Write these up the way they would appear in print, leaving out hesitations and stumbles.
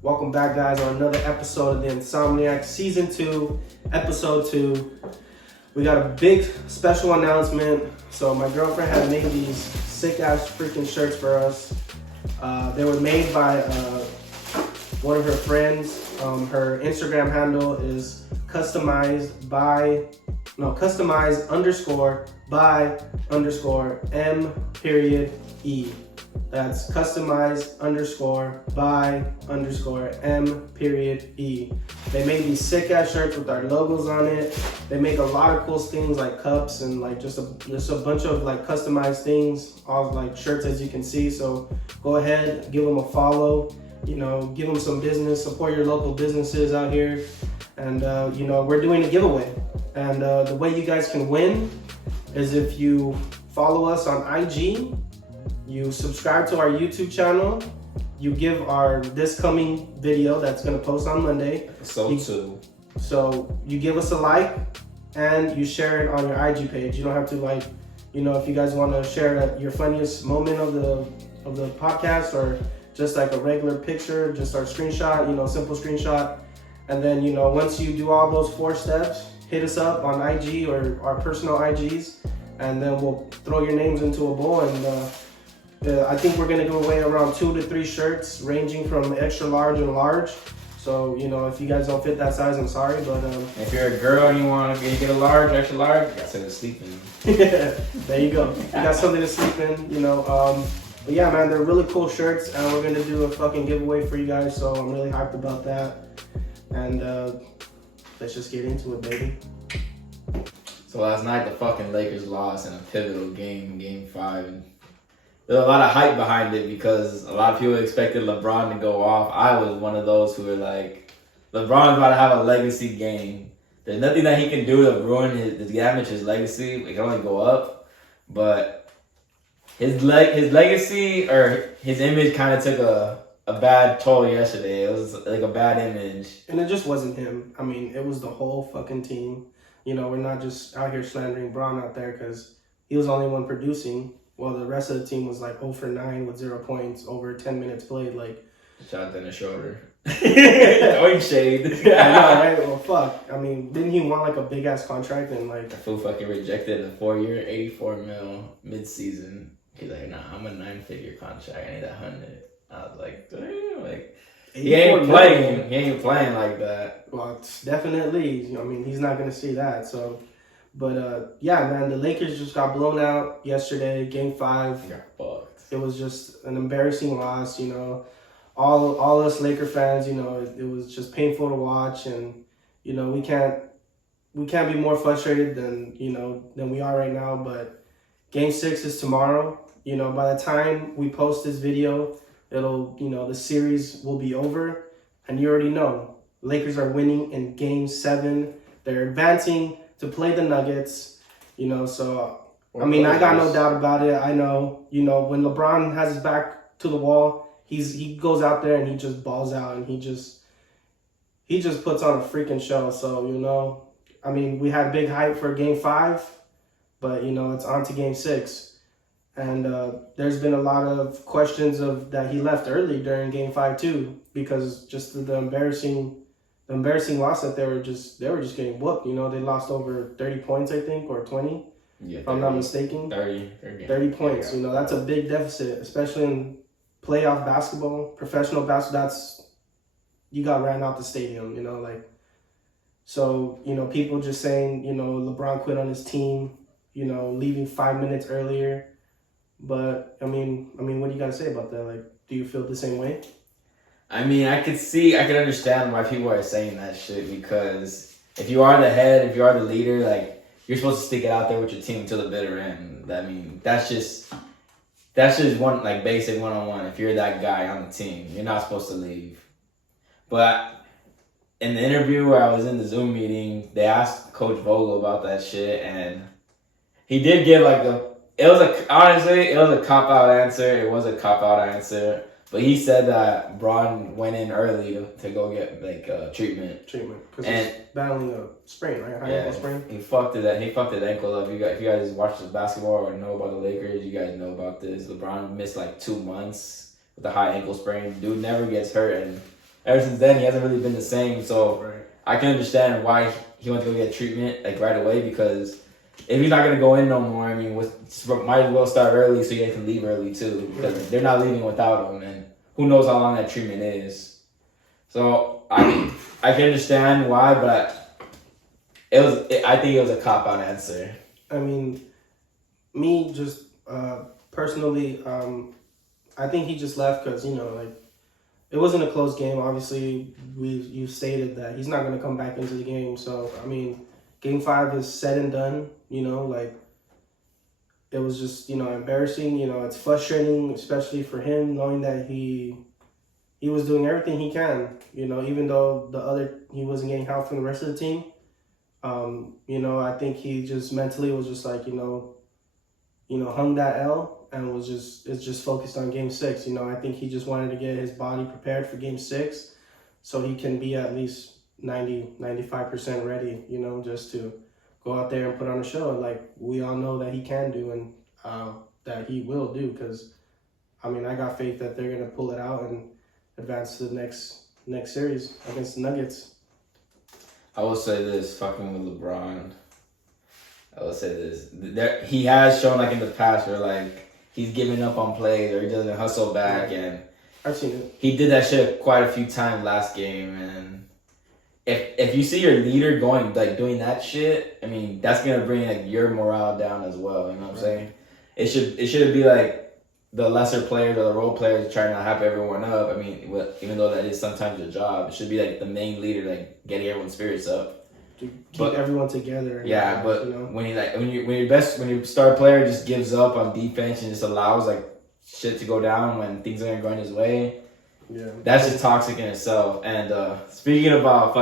Welcome back, guys, on another episode of the Insomniacs Season 2, Episode 2. We got a big special announcement. So my girlfriend had made these sick-ass freaking shirts for us. They were made by one of her friends. Her Instagram handle is customized _by_M_E. That's customized_by_M_E. They made these sick ass shirts with our logos on it. They make a lot of cool things like cups and like just a bunch of like customized things, all like shirts as you can see. So go ahead, give them a follow. Give them some business, support your local businesses out here. And we're doing a giveaway. And the way you guys can win is if you follow us on IG. You subscribe to our YouTube channel. You give this coming video that's gonna post on Monday. So you give us a like and you share it on your IG page. You don't have to if you guys want to share your funniest moment of the podcast or just like a regular picture, just our screenshot, simple screenshot. And then once you do all those 4 steps, hit us up on IG or our personal IGs, and then we'll throw your names into a bowl and. I think we're gonna give away around 2 to 3 shirts, ranging from extra large and large. So if you guys don't fit that size, I'm sorry, but if you're a girl and you get a large, extra large, you got something to sleep in. There you go. You got something to sleep in. But yeah, man, they're really cool shirts, and we're gonna do a fucking giveaway for you guys. So I'm really hyped about that. And let's just get into it, baby. So last night the fucking Lakers lost in a pivotal game, Game 5. And there's a lot of hype behind it because a lot of people expected LeBron to go off. I was one of those who were like, LeBron's about to have a legacy game. There's nothing that he can do to to damage his legacy. It can only go up. But his legacy or his image kind of took a bad toll yesterday. It was like a bad image. And it just wasn't him. I mean, it was the whole fucking team. We're not just out here slandering Bron out there because he was the only one producing. Well, the rest of the team was like 0 for 9 with 0 points over 10 minutes played. Shot in the shoulder. Throwing shade. I know, right? Well, fuck. I mean, didn't he want like a big ass contract and like? The fool fucking rejected a 4-year, $84 million mid-season. He's like, nah, I'm a 9-figure contract. I need 100. I was like, damn, he ain't playing. He ain't playing like that. Well, it's definitely. I mean, he's not gonna see that. So. But yeah, man, the Lakers just got blown out yesterday, Game 5. Got fucked. It was just an embarrassing loss, All us Laker fans, it was just painful to watch, and we can't be more frustrated than we are right now. But Game 6 is tomorrow. By the time we post this video, it'll the series will be over, and you already know Lakers are winning in Game 7. They're advancing to play the Nuggets, so, I mean, I got no doubt about it. I know, when LeBron has his back to the wall, he goes out there and he just balls out and he just puts on a freaking show. So, I mean, we had big hype for Game 5, but, it's on to Game 6. And there's been a lot of questions that he left early during Game 5 too, because just the embarrassing loss that they were just getting whooped. They lost over 30 points, I think, or 20, if I'm not mistaken. 30 points. Yeah. That's a big deficit, especially in playoff basketball, professional basketball. You got ran out the stadium, So, people just saying, LeBron quit on his team, leaving 5 minutes earlier. But, I mean, what do you got to say about that? Do you feel the same way? I mean, I could understand why people are saying that shit, because if you are the head, if you are the leader, you're supposed to stick it out there with your team till the bitter end. I mean, that's just one, basic one-on-one. If you're that guy on the team, you're not supposed to leave. But in the interview where I was in the Zoom meeting, they asked Coach Vogel about that shit, and he did give honestly, it was a cop-out answer. It was a cop-out answer. But he said that Bron went in early to go get treatment. Because he's battling a sprain, right? High ankle sprain. He fucked his ankle up. If you guys watch the basketball or know about the Lakers, you guys know about this. LeBron missed 2 months with a high ankle sprain. Dude never gets hurt, and ever since then, he hasn't really been the same. So Right. I can understand why he went to go get treatment like right away, because if he's not gonna go in no more, I mean, might as well start early so you guys can leave early too, because they're not leaving without him, and who knows how long that treatment is. So I can understand why, but I think it was a cop out answer. I mean, me just personally, I think he just left because like it wasn't a close game. Obviously, you stated that he's not going to come back into the game. So I mean, Game 5 is said and done. Like it was just embarrassing. It's frustrating, especially for him, knowing that he was doing everything he can. Even though he wasn't getting help from the rest of the team. I think he just mentally was just like hung that L and is just focused on Game 6. I think he just wanted to get his body prepared for Game 6 so he can be at least 90-95% ready, just to go out there and put on a show like we all know that he can do and that he will do, because I got faith that they're going to pull it out and advance to the next series against the Nuggets. I will say this, fucking with LeBron. I will say this. He has shown like in the past where like he's giving up on plays or he doesn't hustle back, and I've seen it. He did that shit quite a few times last game, and if you see your leader doing that shit, I mean that's gonna bring like your morale down as well. You know what I'm saying? It shouldn't be like the lesser players or the role players trying to hype everyone up. I mean, even though that is sometimes your job, it should be like the main leader, like getting everyone's spirits up. To keep everyone together. Yeah, but when your star player just gives up on defense and just allows like shit to go down when things aren't going his way, that's just toxic in itself. And speaking about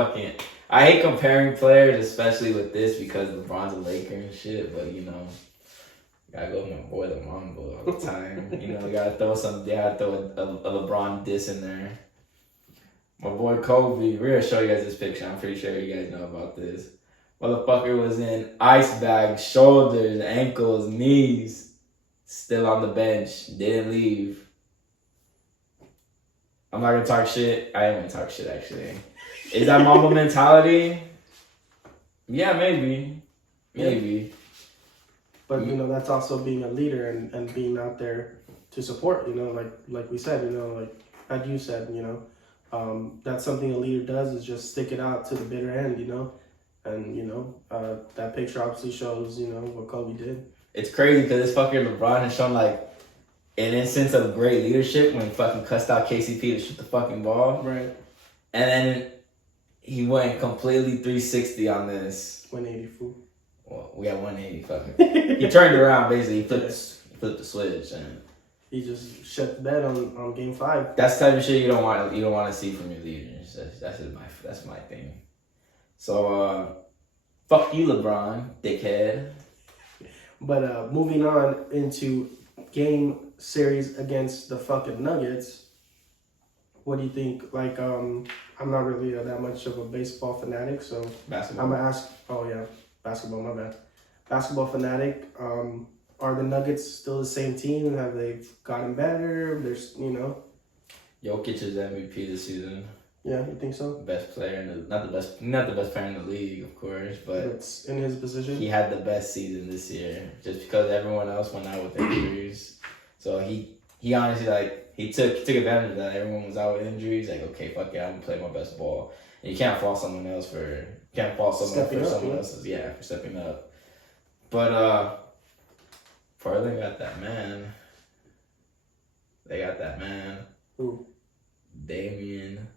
I hate comparing players, especially with this because LeBron's a Laker and shit. But gotta go with my boy the Mambo all the time. Gotta throw a LeBron diss in there. My boy Kobe, we're gonna show you guys this picture. I'm pretty sure you guys know about this. Motherfucker was in ice bags, shoulders, ankles, knees, still on the bench, didn't leave. I'm not gonna talk shit. I am gonna talk shit actually. Is that Mamba mentality? Yeah, maybe. But that's also being a leader and being out there to support. Like we said. Like as you said. That's something a leader does, is just stick it out to the bitter end. And that picture obviously shows what Kobe did. It's crazy because this fucking LeBron has shown like an instance of great leadership when he fucking cussed out KCP to shoot the fucking ball. Right. And then he went completely 360 on this. 180 fool. Well, we got 180 fucking. He turned around basically. He flipped the switch and he just shut the bed on Game 5. That's the type of shit you don't want to see from your leaders. That's my thing. So fuck you, LeBron, dickhead. But moving on into game series against the fucking Nuggets, what do you think? Like, I'm not really that much of a baseball fanatic, so basketball. I'm gonna ask. Oh yeah, basketball. My bad. Basketball fanatic. Are the Nuggets still the same team? Have they gotten better? There's Jokic is MVP this season. Yeah, you think so? Best player not the best player in the league, of course, but it's in his position. He had the best season this year, just because everyone else went out with injuries. So he honestly he took advantage of that. Everyone was out with injuries. Like, okay, fuck it, I'm gonna play my best ball. And you can't fault someone else for someone else's for stepping up. But Portland got that man. They got that man. Who? Damian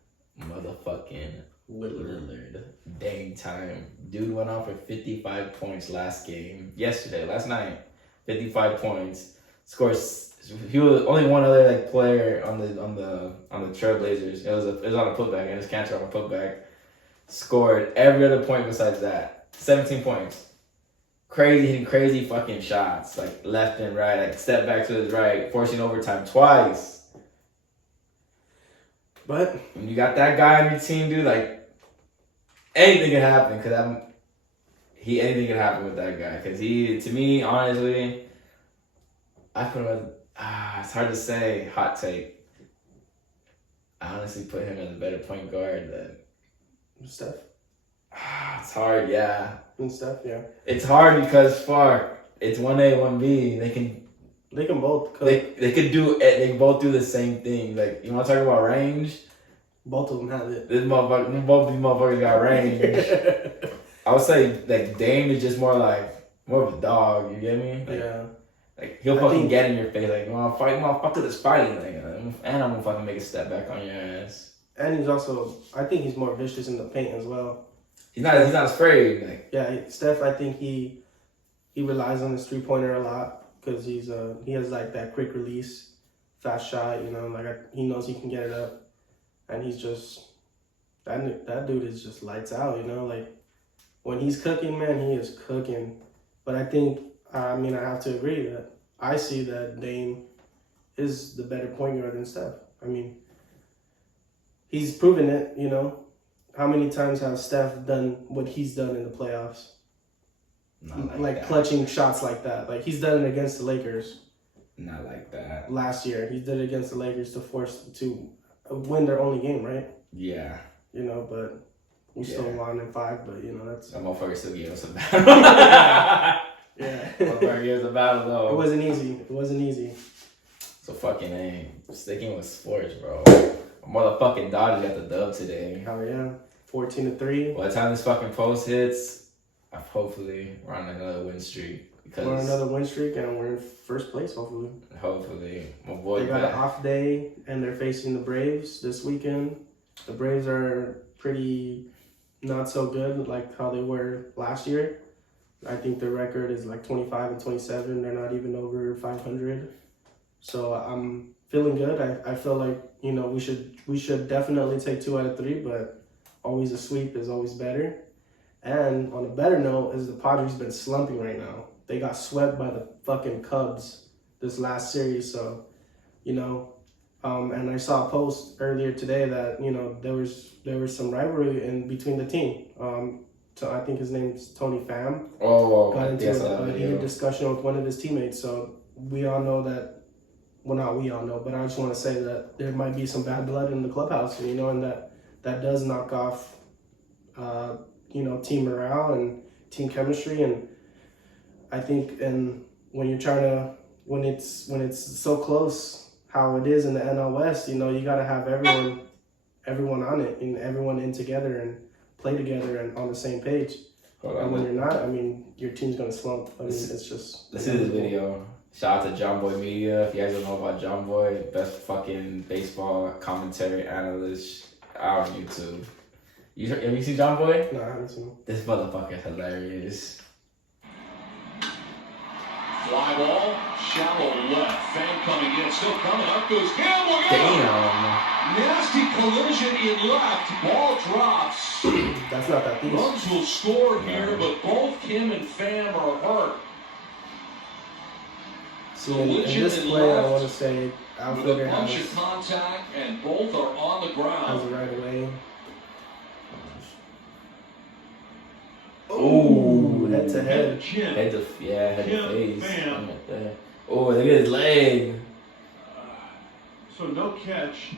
motherfucking Lillard. Dang time. Dude went off for 55 points last night. 55 points. Scores. He was only one other player on the Trailblazers. It was on a putback, and his cancer on a putback. Scored every other point besides that. 17 points. Hitting crazy fucking shots, like left and right, like step back to his right, forcing overtime twice. But when you got that guy on your team, dude, like anything can happen. Anything can happen with that guy. Cause to me, honestly, I put him. It's hard to say. Hot take. I honestly put him as a better point guard than Steph. It's hard, yeah. And Steph, yeah. It's hard because it's 1A, 1B. They can both cook. They could do it. They both do the same thing. Like, you want to talk about range? Both of them have it. Both these motherfuckers got range. I would say like Dame is just more of a dog. You get me? Like, yeah. Like he'll fucking get in your face. Like, you want to fight? Motherfucker, that's fighting. Like, and I'm gonna fucking make a step back on your ass. And he's also, I think he's more vicious in the paint as well. He's not afraid. Like, yeah, Steph, I think he relies on his 3-pointer a lot because he has like that quick release, fast shot. You know, like he knows he can get it up, and he's just that dude is just lights out. You know, like when he's cooking, man, he is cooking. But I think, I have to agree that I see that Dame is the better point guard than Steph. I mean, he's proven it. You know, how many times has Steph done what he's done in the playoffs? Not like clutching shots like that. Like he's done it against the Lakers. Not like that. Last year, he did it against the Lakers to win their only game, right? Yeah. You know, but we still won in 5. But you know that's that motherfucker still gave us a battle. yeah. Motherfucker gave us a battle though. It wasn't easy. So fucking A. Sticking with sports, bro. Motherfucking Dodgers got the dub today. Oh yeah, 14-3. By the time this fucking post hits, hopefully we're on another win streak. We're on another win streak and we're in first place. Hopefully, my boy. They got an off day and they're facing the Braves this weekend. The Braves are pretty not so good like how they were last year. I think their record is like 25-27. They're not even over 500. So I'm feeling good. I feel like, you know, we should definitely take 2 out of 3, but always a sweep is always better. And on a better note is the Padres been slumping right now. They got swept by the fucking Cubs this last series. So, you know, and I saw a post earlier today that, you know, there was some rivalry in between the team. So I think his name's Tony Pham. Got into a heated discussion with one of his teammates. So we all know that. Well, not we all know, but I just want to say that there might be some bad blood in the clubhouse, you know, and that does knock off, you know, team morale and team chemistry. And I think, and when it's so close, how it is in the NL West, you know, you got to have everyone on it and everyone in together and play together and on the same page. And when you're not, I mean, your team's going to slump. I mean, it's just... This is this video. Shout out to John Boy Media. If you guys don't know about John Boy, best fucking baseball commentary analyst out on YouTube. Have you seen John Boy? No, I haven't seen him. This motherfucker is hilarious. Fly ball, shallow left. Fan coming in, still coming. Up goes Campbell. Damn. Nasty collision in left. Ball drops. That's not that piece. Runs will score here, but both Kim and Pham are hurt. So in this play, I want to say outfielder has a bunch of contact, and both are on the ground. Has it right away. Oh, head to head. Head to face. Right there. Oh, look at his leg. So no catch.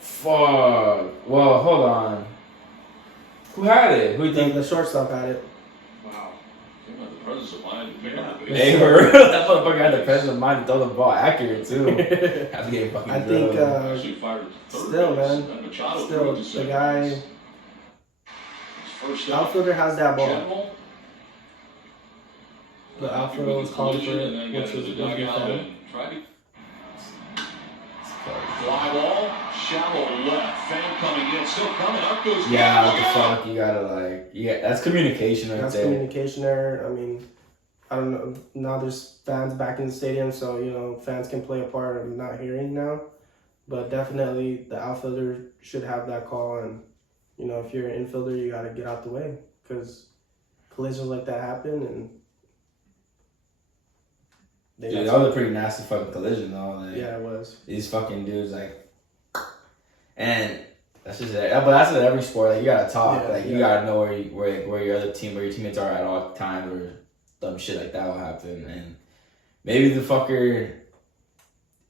Fuck. Well, hold on. Who had it? Who think the shortstop had it? Wow. The presence of mind to pick up the Hey, that motherfucker had the presence of mind to throw the ball accurate too. Have to get fucking I think still, man. Still, the guy outfielder has that ball. The outfielder was calling for it, which was a good defense. Fly ball, shallow left. Fan coming in, still coming. Up goes. Yeah, what the fuck? You gotta that's communication right there. That's communication error. I mean, I don't know. Now there's fans back in the stadium, so you know fans can play a part of not hearing now. But definitely, the outfielder should have that call, and you know if you're an infielder, you gotta get out the way because collisions like that happen, and dude, that was a pretty nasty fucking collision though. Like, yeah, it was. These fucking dudes and that's just it. But that's in every sport. Like you gotta talk. You gotta know where your other team, where your teammates are at all times, or dumb shit like that will happen. And maybe the fucker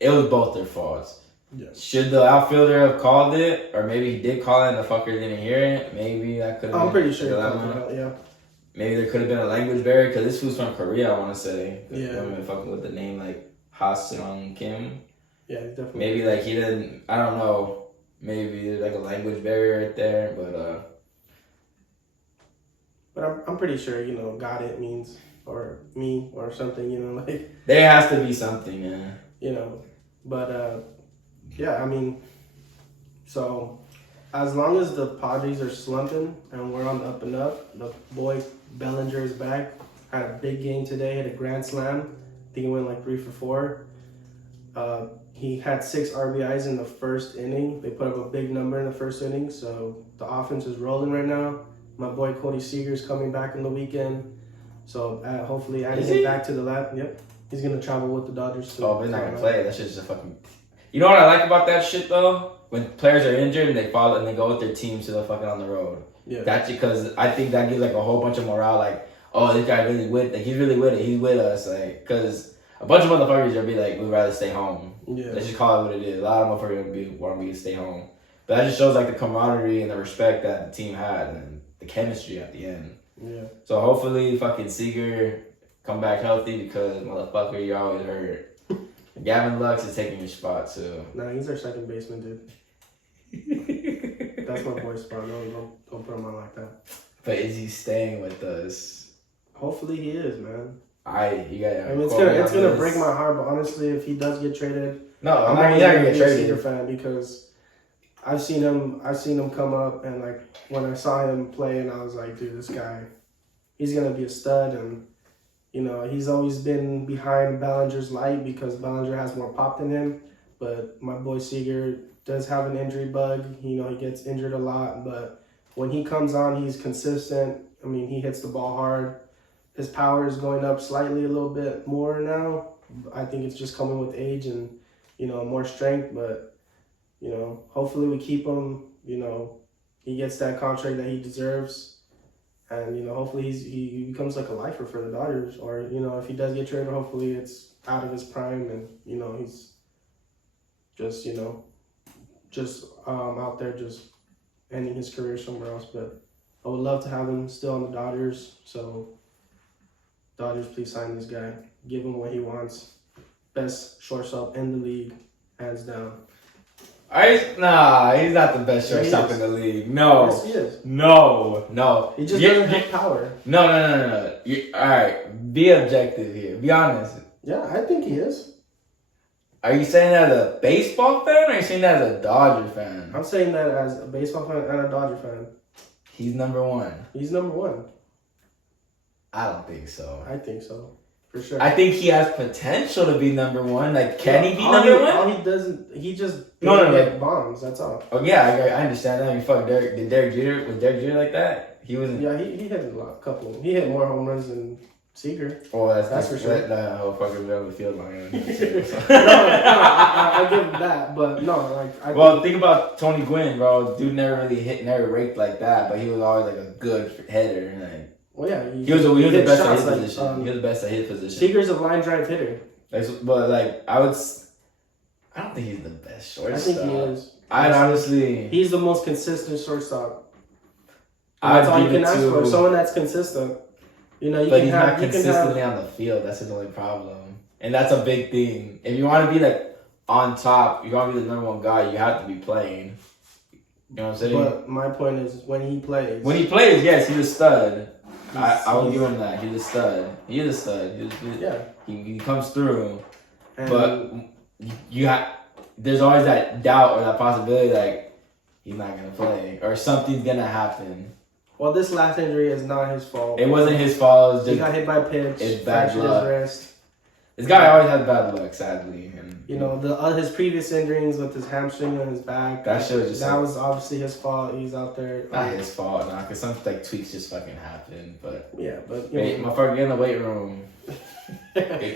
it was both their faults. Yes. Should the outfielder have called it, or maybe he did call it and the fucker didn't hear it? Maybe that could have. I'm pretty sure he called it out, yeah. Maybe there could have been a language barrier because this was from Korea, I want to say. Yeah. I've been fucking with the name like Ha Seong Kim. Yeah, definitely. Maybe like he didn't. I don't know. Maybe there's like a language barrier right there, But I'm pretty sure, you know, got it means, or me, or something, you know, like. There has to be something, yeah. You know, but, yeah, I mean, so as long as the Padres are slumping and we're on the up and up, the boy Bellinger is back. Had a big game today, had a grand slam. I think he went like 3 for 4. He had 6 RBIs in the first inning. They put up a big number in the first inning, so the offense is rolling right now. My boy Cody Seager is coming back in the weekend, so hopefully adding him back to the lab. Yep, he's gonna travel with the Dodgers too. Oh, but he's not gonna play. That shit's just a fucking. You know what I like about that shit though? When players are injured and they follow and they go with their teams to the fucking on the road. Yeah. That's because I think that gives like a whole bunch of morale. Like, oh, this guy really with. Like, he's really with it. He's with us. Like, because a bunch of motherfuckers will be like, we'd rather stay home. Yeah. Let's just call it what it is. A lot of motherfuckers want me to stay home. But that just shows like the camaraderie and the respect that the team had and the chemistry at the end. Yeah. So hopefully fucking Seager come back healthy because motherfucker, you always hurt. Gavin Lux is taking your spot too. Nah, he's our second baseman, dude. That's my boy's spot. No, don't put him on like that. But is he staying with us? Hopefully he is, man. I mean, it's gonna break my heart, but honestly, if he does get traded, no, I'm not gonna get traded. Seager fan because I've seen him come up, and like when I saw him play, and I was like, dude, this guy, he's gonna be a stud, and you know he's always been behind Bellinger's light because Bellinger has more pop than him, but my boy Seager does have an injury bug. You know, he gets injured a lot, but when he comes on, he's consistent. I mean, he hits the ball hard. His power is going up slightly a little bit more now. I think it's just coming with age and, you know, more strength. But, you know, hopefully we keep him. You know, he gets that contract that he deserves. And, you know, hopefully he becomes like a lifer for the Dodgers. Or, you know, if he does get traded, hopefully it's out of his prime and, you know, he's just, you know, out there just ending his career somewhere else. But I would love to have him still on the Dodgers. So, Dodgers, please sign this guy. Give him what he wants. Best shortstop in the league, hands down. Nah, he's not the best shortstop in the league. No. Yes, he is. No. He just doesn't have power. No. All right, be objective here. Be honest. Yeah, I think he is. Are you saying that as a baseball fan or are you saying that as a Dodger fan? I'm saying that as a baseball fan and a Dodger fan. He's number one. He's number one. I don't think so. I think so. For sure. I think he has potential to be number one. Like, can he be number one? All he doesn't, he just like bombs. That's all. Oh yeah, I understand that. I mean, fuck, was Derek Jeter like that? He wasn't. Yeah, he hit a couple. He hit more home runs than Seager. Oh, that's for sure. That whole fucking middle of the field line. I give him that, but no, like. Think about Tony Gwynn, bro. Dude never raked like that, but he was always like a good header. Like, well, yeah, he was the best at his position. He was the best at his position. Seager's a line drive hitter. But I don't think he's the best shortstop. I think he is. Honestly, he's the most consistent shortstop. That's all you can ask for. Someone that's consistent. You know, but he's not consistently on the field. That's his only problem, and that's a big thing. If you want to be like on top, you want to be the number one guy. You have to be playing. You know what I'm saying? But my point is, when he plays. When he plays, yes, he's a stud. I will give him that. He's a stud. Yeah. He comes through, And but there's always that doubt or that possibility like he's not gonna play or something's gonna happen. Well, this last injury is not his fault. It wasn't his fault. It was just, he got hit by a pitch. It's bad luck. His wrist. This guy always has bad luck, sadly. And you know his previous injuries with his hamstring and his back. That was obviously his fault. He's out there. Not his fault, nah, because some like tweaks just fucking happen. But yeah, but my fucker, get in the weight room.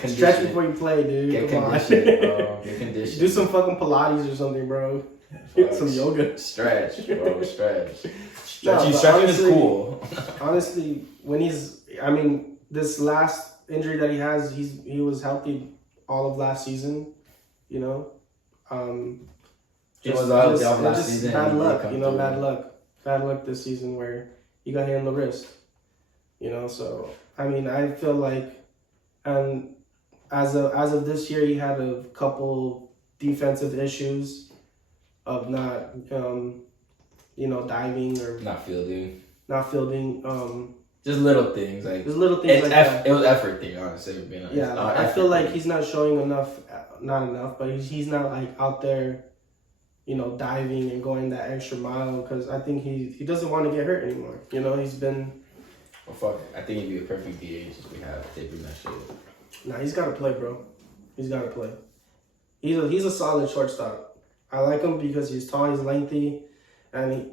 Stretch before you play, dude. Get conditioned, bro. Get conditioned. Do some fucking Pilates or something, bro. Some yoga. Stretch, bro. Stretch. Stretching is cool. Honestly, this last injury that he has, he was healthy all of last season. you know. It was all last just season. bad luck, Bad luck. Bad luck this season where he got hit in the wrist, you know. So I mean, I feel like, and as of this year, he had a couple defensive issues of not, diving or not fielding. Just little things like there's little things that. It was effort thing, honestly. Being honest. Yeah, I feel like he's not showing not enough, but he's not like out there, diving and going that extra mile because I think he doesn't want to get hurt anymore. You know, he's been. Well, fuck. I think he'd be a perfect DH if we have taping that shit. Nah, he's got to play, bro. He's got to play. He's a solid shortstop. I like him because he's tall, he's lengthy, and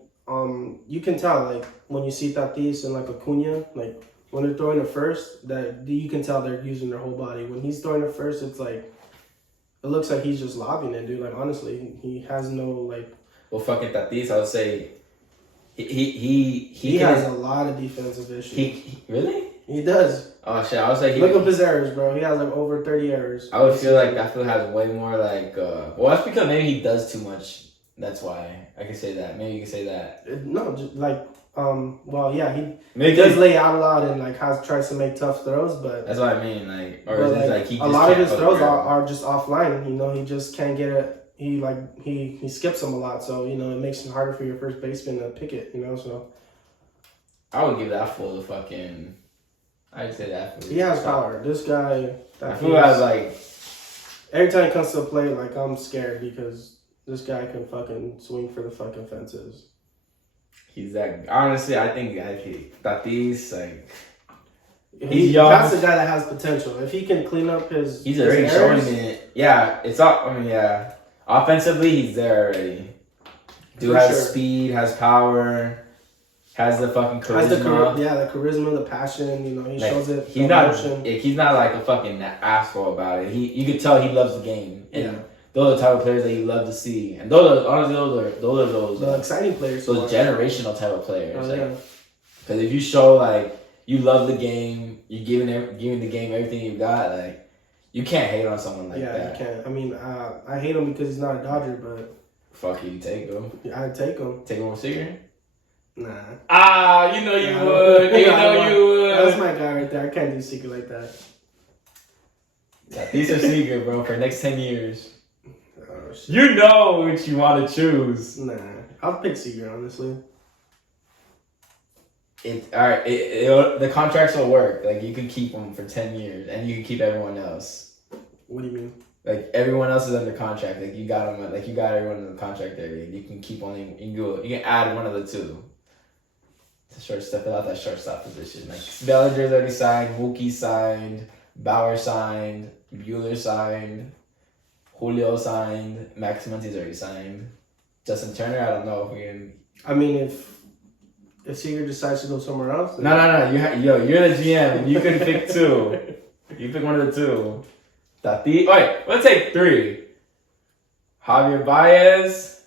you can tell like when you see Tatis and like Acuna, like when they're throwing to first, that you can tell they're using their whole body. When he's throwing to first, it's like it looks like he's just lobbing it, dude. Like honestly, he has no like. Well, fucking Tatis, I would say he has a lot of defensive issues. He really? He does. Oh shit! I was like, look up his errors, bro. He has like over 30 errors. I would feel like that has way more like. Well, that's because maybe he does too much. That's why I can say that. Maybe you can say that. No, just like well, yeah, he does lay out a lot and like tries to make tough throws, but that's what I mean. Like, or but, is it like he? A lot of his throws are just offline. You know, he just can't get it. He skips them a lot, so it makes it harder for your first baseman to pick it. You know, so I would give that fool the fucking. I'd say that. He has power. This guy. I feel has like. Every time he comes to the plate, like I'm scared because this guy can fucking swing for the fucking fences. He's that. Honestly, I think Tatis like. He's young. That's the guy that has potential. If he can clean up his. He's already showing it. Yeah, it's all. I mean, yeah. Offensively, he's there already. Dude has speed, has power. Has the fucking charisma. The charisma, the passion. He shows it. He's not like a fucking asshole about it. You could tell he loves the game. And those are the type of players that you love to see. And those are the exciting players. Those generational type of players. Oh, because if you show like you love the game, you're giving the game everything you got, like you can't hate on someone like that. Yeah, you can't. I mean, I hate him because he's not a Dodger, but fuck you, take him. Yeah, I'd take him. Take him on Seager. Nah. You know you would. You would. That's my guy right there. I can't do Seager like that. Yeah, these are Seager, bro, for the next 10 years. Oh, shit. You know which you want to choose. Nah. I'll pick Seager, honestly. Alright, the contracts will work. Like, you can keep them for 10 years, and you can keep everyone else. What do you mean? Like, everyone else is under contract. Like, you got them. Like, you got everyone in the contract area. You can keep only. You can add one of the two. To shortstop, fill out that shortstop position. Like Bellinger's already signed, Mookie signed, Bauer signed, Bueller signed, Julio signed, Max Muncy's already signed. Justin Turner, I don't know if we can. I mean, if Seager decides to go somewhere else. No. You're the GM, and you can pick two. You pick one of the two. Tatis. Wait, let's take three. Javier Baez,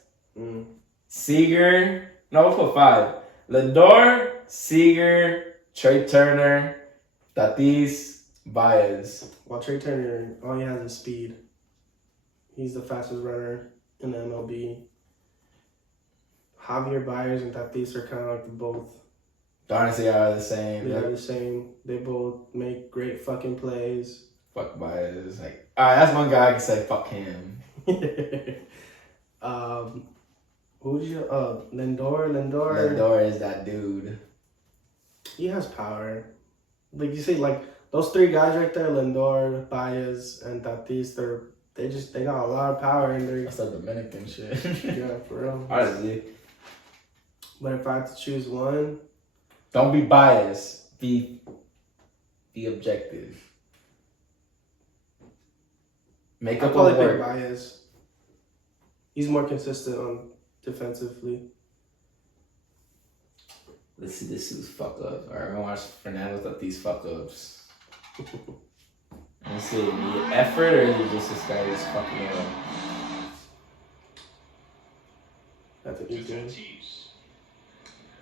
Seager. No, we'll put five. Lindor, Seager, Trey Turner, Tatis, Baez. Well, Trey Turner, all he has is speed. He's the fastest runner in the MLB. Javier Baez and Tatis are kind of like both. Honestly, are the same. They're the same. They both make great fucking plays. Fuck Baez. Like, alright, that's one guy I can say fuck him. Who did you? Lindor. Lindor is that dude. He has power. Like you say, like those three guys right there, Lindor, Baez, and Tatis. They got a lot of power in there. That's like Dominican shit. Yeah, for real. Honestly. But if I had to choose one, don't be biased. Be objective. Make up I'll a probably word. pick Baez. He's more consistent on defensively. Let's see this dude's fuck up. Alright, I'm gonna watch Fernando with these fuck ups. Let's see, the effort or is it just this guy just fucking up? That's what he's doing.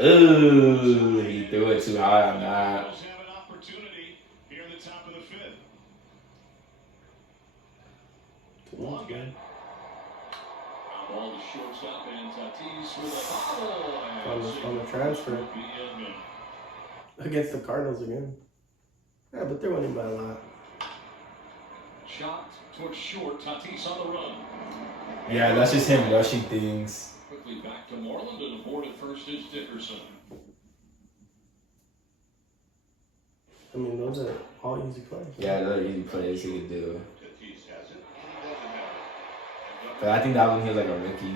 Ooh, he threw it too high on that. man. Ball to shortstop and Tatis with a bobble. On the transfer. Against the Cardinals again. Yeah, but they're winning by a lot. Shot towards short. Tatis on the run. Yeah, that's just him rushing things. Quickly back to Moreland, and aboard at first is Dickerson. I mean, those are all easy plays. Yeah, those are easy plays he could do. Tatis has it, and he doesn't have it. But I think that when he was like a rookie,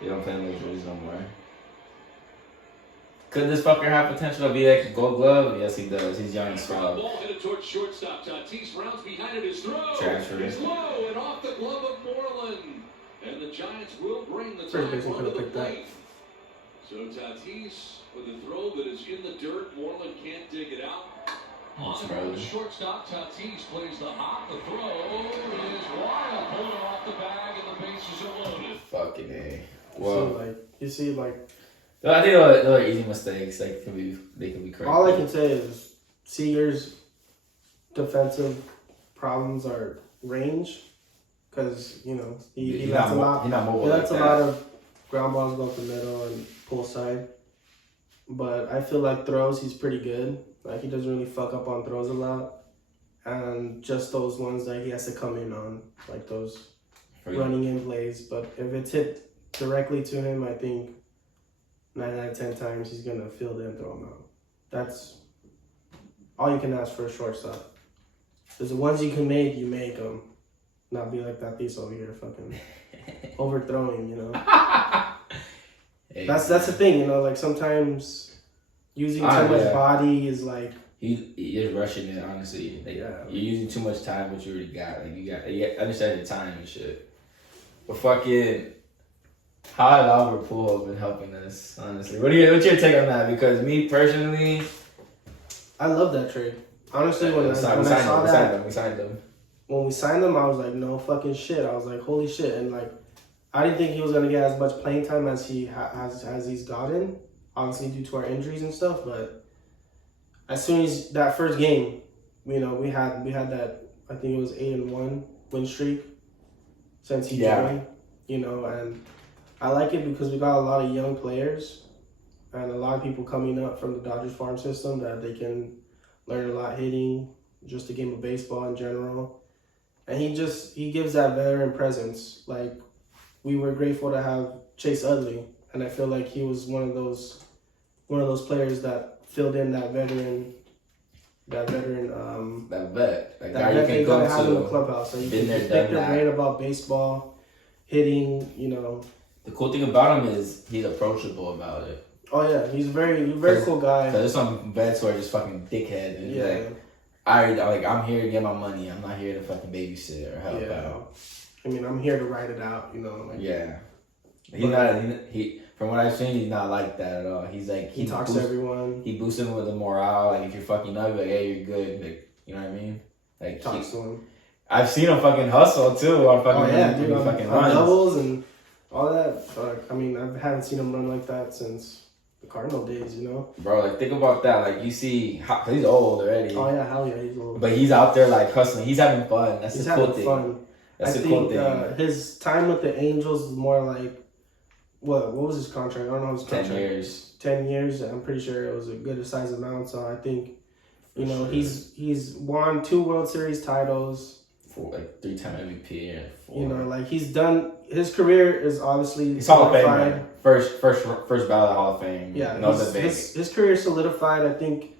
they don't play in those jerseys no more. Could this fucker have potential to be like a Gold Glove? Yes, he does. He's young and strong. Ball headed towards shortstop. Tatis rounds behind it. His throw. Transfer. It's low and off the glove of Moreland. And the Giants will bring the First time baseman onto could the have picked that. plate. So Tatis with a throw that is in the dirt. Moreland can't dig it out. On the shortstop, Tatis plays the hop. The throw is wild. Pulling it off the bag, and the bases are loaded. Fucking A. Well, you see, like, I think those are easy mistakes. Like, they can be corrected. all I can say is Seager's defensive problems are range, because he lets a lot. He's not mobile. He lets like a that. lot of ground balls go up the middle and pull side. But I feel like throws, he's pretty good. Like, he doesn't really fuck up on throws a lot, and just those ones that he has to come in on, like those running in plays. But if it's hit directly to him, I think 9 out of 10 times he's gonna field it and throw him out. That's all you can ask for a shortstop. Because the ones you can make, you make them. Not be like that piece over here, fucking overthrowing. Hey, That's the thing, like sometimes using too much body is like you're rushing it. Honestly, like, you're using too much time, which you already got. Like you understand the time and shit. But fucking, how has Albert Puljos been helping us? Honestly, what's your take on that? Because me personally, I love that trade. Honestly, when I saw we that, signed them. When we signed them, I was like, no fucking shit. I was like, holy shit, and like, I didn't think he was gonna get as much playing time as he as he's gotten. Obviously, due to our injuries and stuff, but as soon as that first game, we had that, I think it was 8-1 win streak since he joined. And I like it because we got a lot of young players and a lot of people coming up from the Dodgers farm system that they can learn a lot hitting, just the game of baseball in general. And he gives that veteran presence. Like, we were grateful to have Chase Utley, and I feel like he was one of those players that filled in that veteran. That vet, that guy you can go have in the to. clubhouse. So you Been can there, pick done their that. brain about baseball, hitting. The cool thing about him is he's approachable about it. Oh yeah, he's a very cool guy. Cause there's some vets who are just fucking dickheads. And I'm here to get my money. I'm not here to fucking babysit or help out. I mean, I'm here to write it out. From what I've seen, he's not like that at all. He's like he talks to everyone. He boosts him with the morale. Like, if you're fucking up, like, hey, you're good. Like, you know what I mean? Like, Talks to him. I've seen him fucking hustle too on fucking fucking runs. Doubles and all that. I mean, I haven't seen him run like that since the Cardinal days. Bro, like, think about that. Like, you see, cause he's old already. Oh yeah, hell yeah, he's old. But he's out there like hustling. He's having fun. That's the cool thing. Fun. That's the cool thing. His time with the Angels was more like, what was his contract? I don't know his contract. 10 years. 10 years. I'm pretty sure it was a good size amount. So I think, he's won 2 World Series titles. 3-time MVP and 4. Like, he's done. His career is obviously he's Hall of Fame. First ballot Hall of Fame. Yeah, his career is solidified. I think.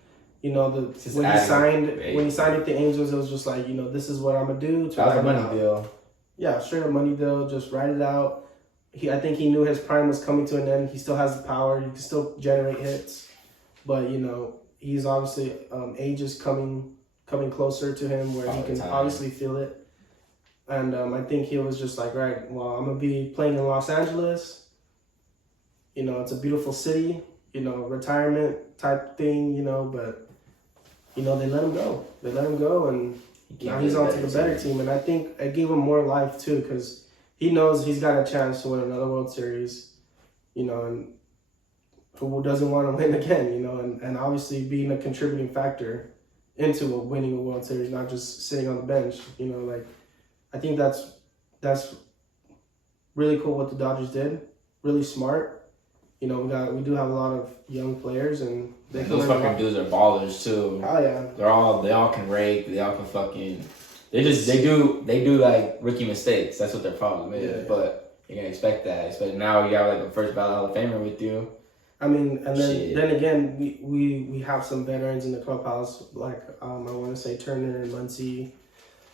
When he signed with the Angels, it was just like, this is what I'm gonna do. That was a money deal. Yeah, straight up money deal. Just write it out. I think he knew his prime was coming to an end. He still has the power. He can still generate hits, but he's obviously age is coming closer to him where he can obviously feel it. And I think he was just like, right, well, I'm gonna be playing in Los Angeles. It's a beautiful city. Retirement type thing. But they let him go. And now he's on to the better team. And I think it gave him more life too, because he knows he's got a chance to win another World Series, and who doesn't want to win again, and obviously being a contributing factor into winning a World Series, not just sitting on the bench, I think that's that's really cool what the Dodgers did. Really smart. You know, we do have a lot of young players, and those fucking dudes are ballers too. Oh yeah. They all can rake. They all can fucking. They do like rookie mistakes. That's what their problem is. Yeah. But you're gonna expect that. Especially now you have like a first ballot Hall of Famer with you. I mean, and then again, we have some veterans in the clubhouse, like I want to say Turner and Muncy.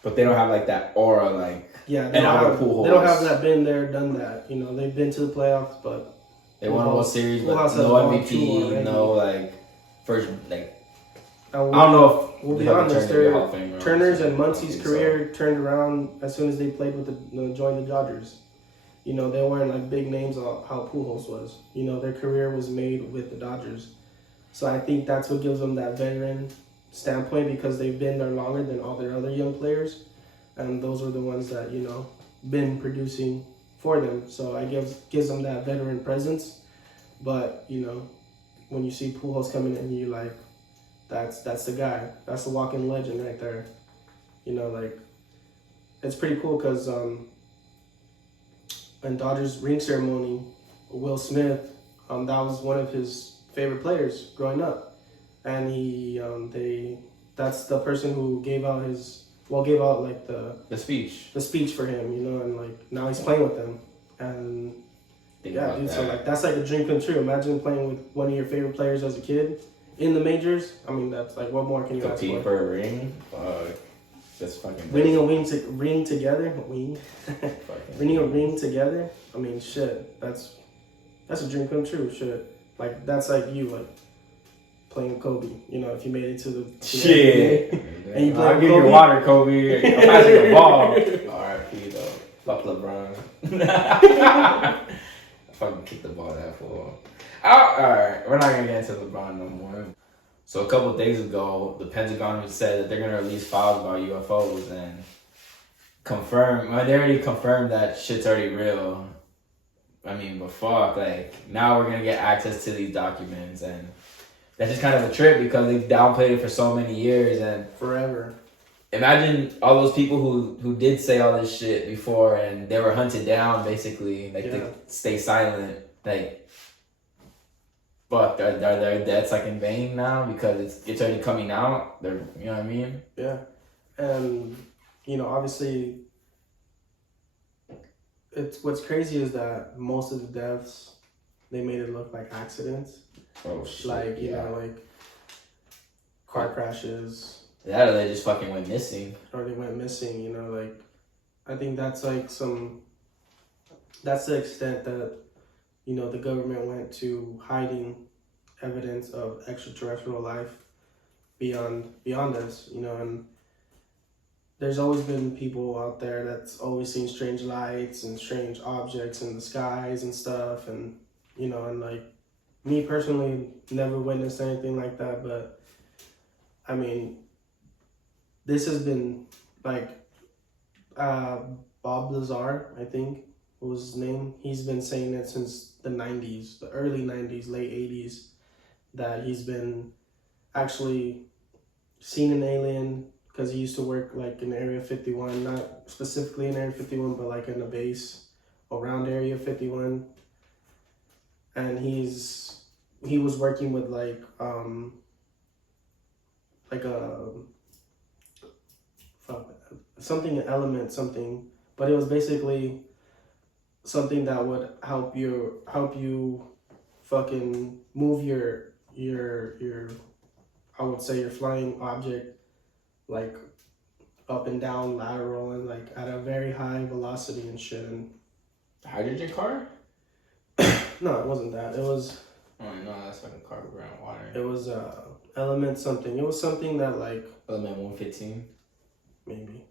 But they don't have like that aura, like Albert Puljos. They don't have that been there, done that. You know, they've been to the playoffs, but they won a World Series, but no MVP, no like first like. I don't know if we'll be honest. Turner's and Muncy's career turned around as soon as they played with joined the Dodgers. You know, they weren't like big names on how Pujols was. You know, their career was made with the Dodgers. So I think that's what gives them that veteran standpoint, because they've been there longer than all their other young players. And those are the ones that, you know, been producing for them. So I gives them that veteran presence. But, you know, when you see Pujols coming in, you're like, that's the guy. That's the walking legend right there. You know, like, it's pretty cool because in Dodgers ring ceremony, Will Smith, that was one of his favorite players growing up, and that's the person who gave out like the speech for him, you know, and like now he's playing with them, and dude, so like that's like a dream come true. Imagine playing with one of your favorite players as a kid in the majors. I mean, that's like, what more can you ask for? For a ring? That's fucking winning a ring together. Winning a ring together. I mean, shit. That's a dream come true. Shit. Like, that's like you, like playing with Kobe. You know, if you made it to the shit. And you play I'll give you water, Kobe. I'm passing the ball. R.I.P. though. Fuck LeBron. I fucking kicked the ball that far. Alright, we're not gonna get into LeBron no more. So a couple of days ago, the Pentagon said that they're gonna release files about UFOs and they already confirmed that shit's already real. I mean, but fuck, like, now we're gonna get access to these documents, and that's just kind of a trip because they've downplayed it for so many years and forever. Imagine all those people who did say all this shit before and they were hunted down, basically, like, to stay silent, like. But are their deaths like in vain now because it's already coming out? You know what I mean? Yeah, and you know, obviously, what's crazy is that most of the deaths they made it look like accidents. Oh shit! Like you know, like car crashes. Yeah, or they just fucking went missing. Or they went missing. You know, like I think that's like that's the extent that. You know, the government went to hiding evidence of extraterrestrial life beyond us, you know, and there's always been people out there that's always seen strange lights and strange objects in the skies and stuff, and, you know, and like, me personally, never witnessed anything like that, but, I mean, this has been, like, Bob Lazar, I think, what was his name? He's been saying it since the 90s, the early 90s, late 80s, that he's been actually seen an alien because he used to work like in Area 51, not specifically in Area 51, but like in a base around Area 51. And he was working with like something, but it was basically something that would help you fucking move your I would say your flying object like up and down lateral and like at a very high velocity and shit. And hydrogen car? No, it wasn't that. It was no, that's like a car around water. It was element something. It was something that like element 115 maybe.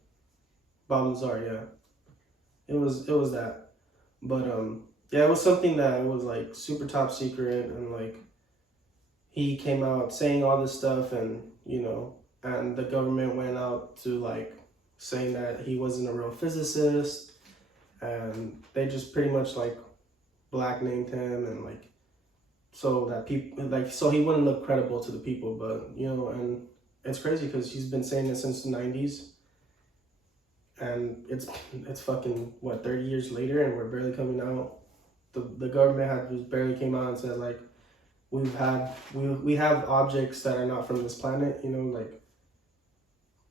Bob Lazar, yeah. It was that. But yeah, it was something that was like super top secret, and like he came out saying all this stuff, and you know, and the government went out to like saying that he wasn't a real physicist, and they just pretty much like black named him, and like so that people like so he wouldn't look credible to the people. But you know, and it's crazy because he's been saying it since the 90s. and it's fucking what 30 years later, and we're barely coming out. The government just barely came out and said like we have objects that are not from this planet, you know, like,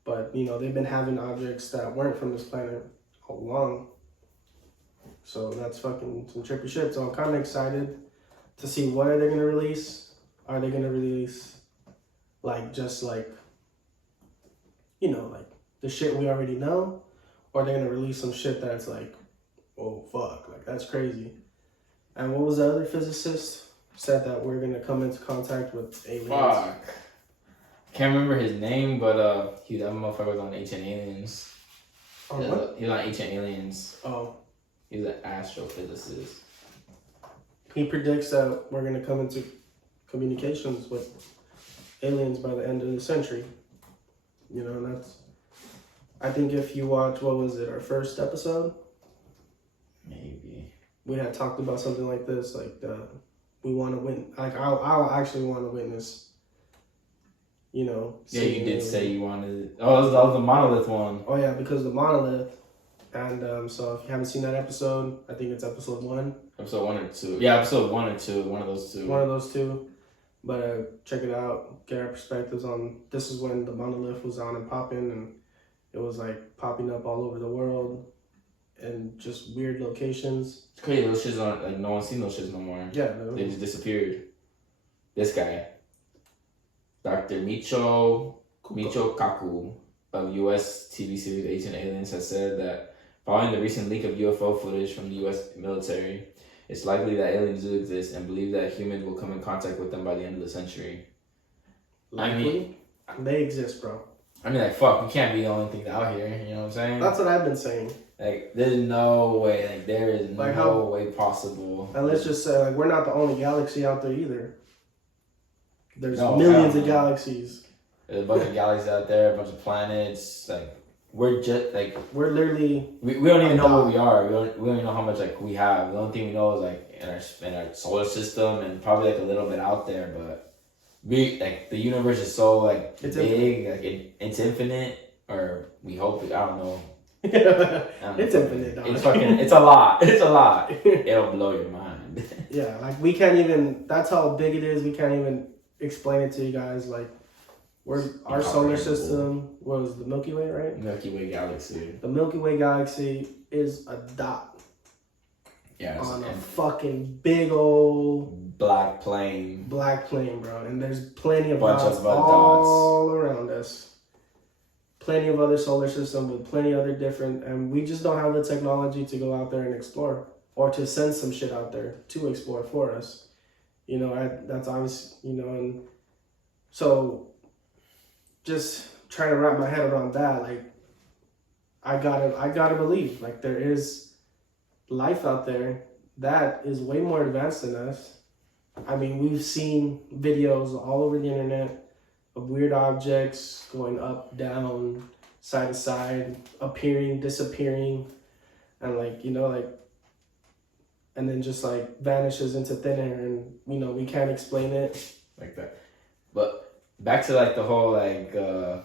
but you know they've been having objects that weren't from this planet all along. So that's fucking some trippy shit. So I'm kind of excited to see what are they gonna release. Are they gonna release like just like, you know, like the shit we already know, or they're gonna release some shit that's like, oh fuck, like that's crazy. And what was the other physicist said that we're gonna come into contact with aliens? Fuck. Can't remember his name, but that motherfucker was on Ancient Aliens. Oh, what? He was on Ancient Aliens. Oh. He's an astrophysicist. He predicts that we're gonna come into communications with aliens by the end of the century. You know, and that's, I think if you watch, what was it, our first episode? Maybe. We had talked about something like this, like we want to win. Like I'll actually want to witness. You know. Yeah, you did say you wanted. Oh, that was the monolith one. Oh yeah, because the monolith, and so if you haven't seen that episode, I think it's episode 1. Episode 1 or 2. Yeah, episode 1 or 2. One of those two. One of those two. But check it out. Get our perspectives on. This is when the monolith was on and popping, and it was like popping up all over the world. And just weird locations. It's crazy. Those shits aren't like no one's seen those shits no more. Yeah, they just disappeared. This guy, Dr. Michio Kaku of U.S. TV series Ancient Aliens, has said that following the recent leak of UFO footage from the U.S. military, it's likely that aliens do exist and believe that humans will come in contact with them by the end of the century. Likely? I mean, they exist, bro. I mean, like, fuck, we can't be the only things out here. You know what I'm saying? That's what I've been saying. Like, there's no way. Like, there is like no way possible. And let's just say, like, we're not the only galaxy out there either. There's millions of galaxies. There's a bunch of galaxies out there, a bunch of planets. Like, we're just, like... We're literally... We don't even know what we are. We don't even know how much, like, we have. The only thing we know is, like, in our solar system and probably, like, a little bit out there, but... Like, the universe is so, like, it's big, like, it's infinite, or we hope it, I don't know. It's infinite, dog. It's a lot. It's a lot. It'll blow your mind. Yeah, like, we can't even, that's how big it is, we can't even explain it to you guys, like, our solar system was the Milky Way, right? Milky Way galaxy. The Milky Way galaxy is a dot. Yeah, on a fucking big old black plane, bro, and there's plenty of dots all around us. Plenty of other solar system with plenty other different, and we just don't have the technology to go out there and explore, or to send some shit out there to explore for us. You know, that's obvious. You know, and so just trying to wrap my head around that, like, I gotta believe, like, there is life out there that is way more advanced than us. I mean, we've seen videos all over the internet of weird objects going up, down, side to side, appearing, disappearing, and like, you know, like, and then just like vanishes into thin air, and you know, we can't explain it like that. But back to like the whole like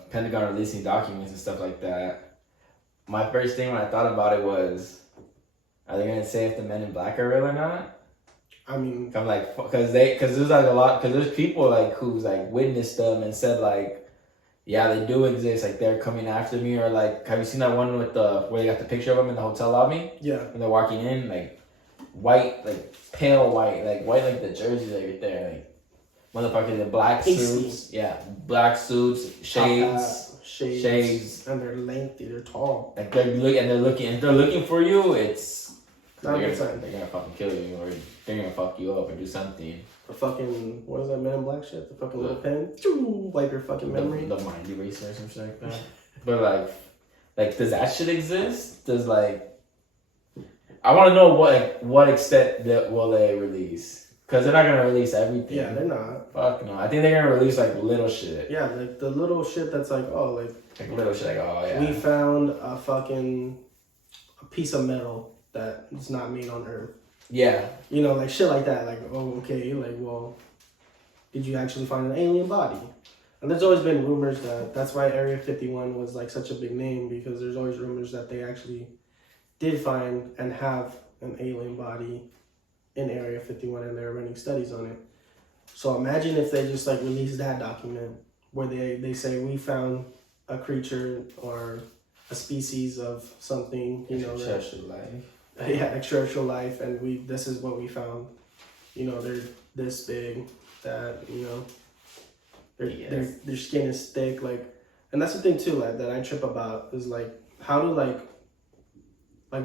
Pentagon releasing documents and stuff like that. My first thing when I thought about it was, are they gonna say if the Men in Black are real or not? I mean, I'm like, because there's like a lot, because there's people like who's like witnessed them and said like, yeah, they do exist, like they're coming after me, or like, have you seen that one with where they got the picture of them in the hotel lobby? Yeah. When they're walking in, like white, like pale white like the jersey right there, like motherfuckers in black suits, yeah, black suits, shades, and they're lengthy, they're tall. Like they're looking for you. It's they're 100%. gonna fucking kill you, or they're gonna fuck you up, or do something. The fucking, what is that Men in Black shit? The fucking little pen, wipe your fucking memory. The mind eraser or some shit like that. But like, does that shit exist? Does like, I want to know what extent that will they release? Because they're not gonna release everything. Yeah, they're not. Fuck no. I think they're gonna release like little shit. Yeah, like the little shit that's like, oh, like little shit, like, oh yeah, we found a piece of metal that is not made on Earth. Yeah. You know, like shit like that. Like, oh, okay, like, well, did you actually find an alien body? And there's always been rumors that's why Area 51 was like such a big name, because there's always rumors that they actually did find and have an alien body in Area 51 and they're running studies on it. So imagine if they just like release that document where they say we found a creature or a species of something, extraterrestrial life. Extraterrestrial life, and this is what we found. They're this big, that their skin is thick, like, and that's the thing too, like, that I trip about is like how do like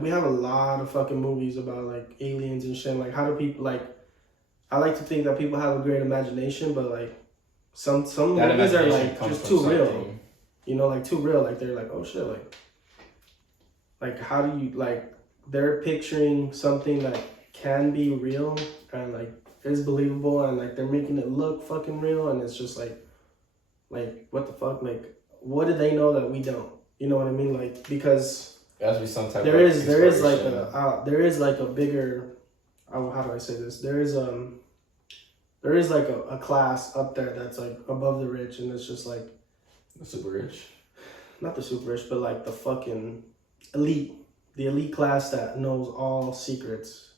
we have a lot of fucking movies about like aliens and shit. Like, how do people like? I like to think that people have a great imagination, but like some movies are like just too real. Like too real. Like they're like, oh shit, like how do you like? They're picturing something that can be real and like is believable, and like they're making it look fucking real, and it's just like what the fuck? Like, what do they know that we don't? You know what I mean? Like, because there has to be some type there is like a bigger, how do I say this? There is like a class up there that's like above the rich, and it's just like the super rich, not the super rich, but like the fucking elite, the elite class that knows all secrets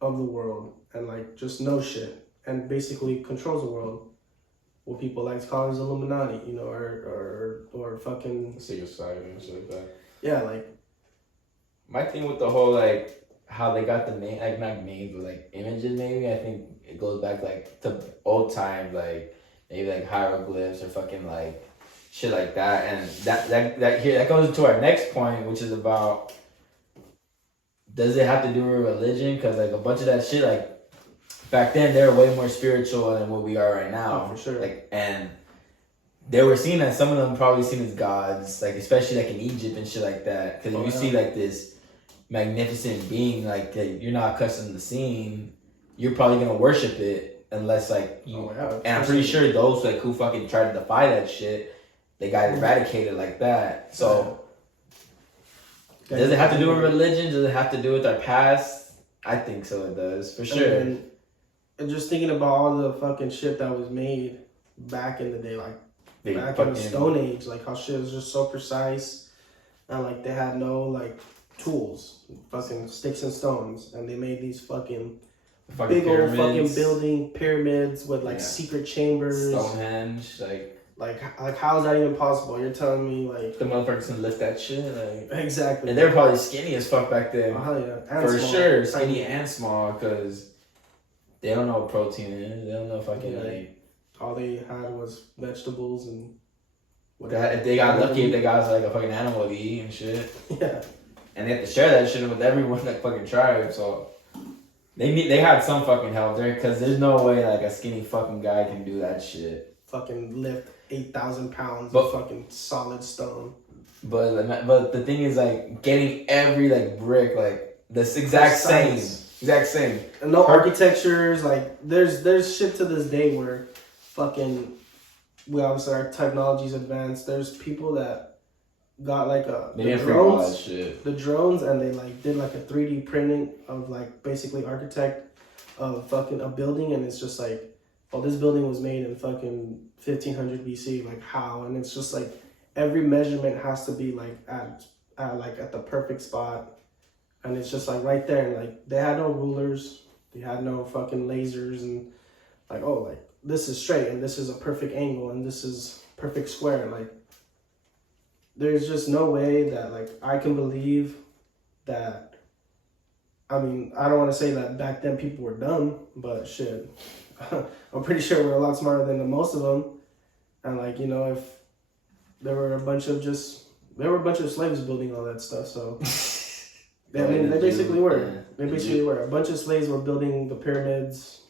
of the world and like just knows shit and basically controls the world. What people like to call as Illuminati, or fucking secret society and shit like that. Yeah, like my thing with the whole like how they got the name, like not names but like images. Maybe I think it goes back like to old times, like maybe like hieroglyphs or fucking like shit like that. And that goes into our next point, which is about, does it have to do with religion? Because like a bunch of that shit, like back then they were way more spiritual than what we are right now. Oh, for sure. Like, and they were seen as, some of them probably seen as gods, like especially like in Egypt and shit like that. Because if you see like this magnificent being like that you're not accustomed to seeing, you're probably gonna worship it unless like you. And I'm pretty sure those like who fucking tried to defy that shit, they got eradicated like that. So does it have to do with religion? Does it have to do with our past? I think so. It does, for sure. And just thinking about all the fucking shit that was made back in the day, like back in the Stone Age, like how shit was just so precise, and like they had no like tools, fucking sticks and stones, and they made these fucking big pyramids. Old fucking building pyramids with like secret chambers, Stonehenge, like how is that even possible? You're telling me like the motherfuckers can lift that shit, like exactly, and they're probably skinny as fuck back then. Oh, hell yeah, and for small. Sure, skinny and small, because they don't know what protein is. They don't know fucking like. All they had was vegetables and. If they got lucky, if they got like a fucking animal to eat and shit. Yeah. And they have to share that shit with everyone that fucking tribe, so they had some fucking help there, because there's no way like a skinny fucking guy can do that shit. Fucking lift 8,000 pounds of fucking solid stone. But the thing is like getting every like brick like this exact same. And no architectures, like there's shit to this day where fucking we obviously our technology's advanced. There's people that got like the drones, and they like did like a 3D printing of like basically architect of fucking a building, and it's just like, oh, this building was made in fucking 1500 BC, like how? And it's just like every measurement has to be like at the perfect spot. And it's just like right there, and like they had no rulers, they had no fucking lasers, and like, oh, like this is straight, and this is a perfect angle, and this is perfect square. Like there's just no way that like I can believe that. I mean, I don't want to say that back then people were dumb, but shit, I'm pretty sure we're a lot smarter than most of them. And like, if there were a bunch of slaves building all that stuff, so. I mean, they basically were. They basically were. A bunch of slaves were building the pyramids,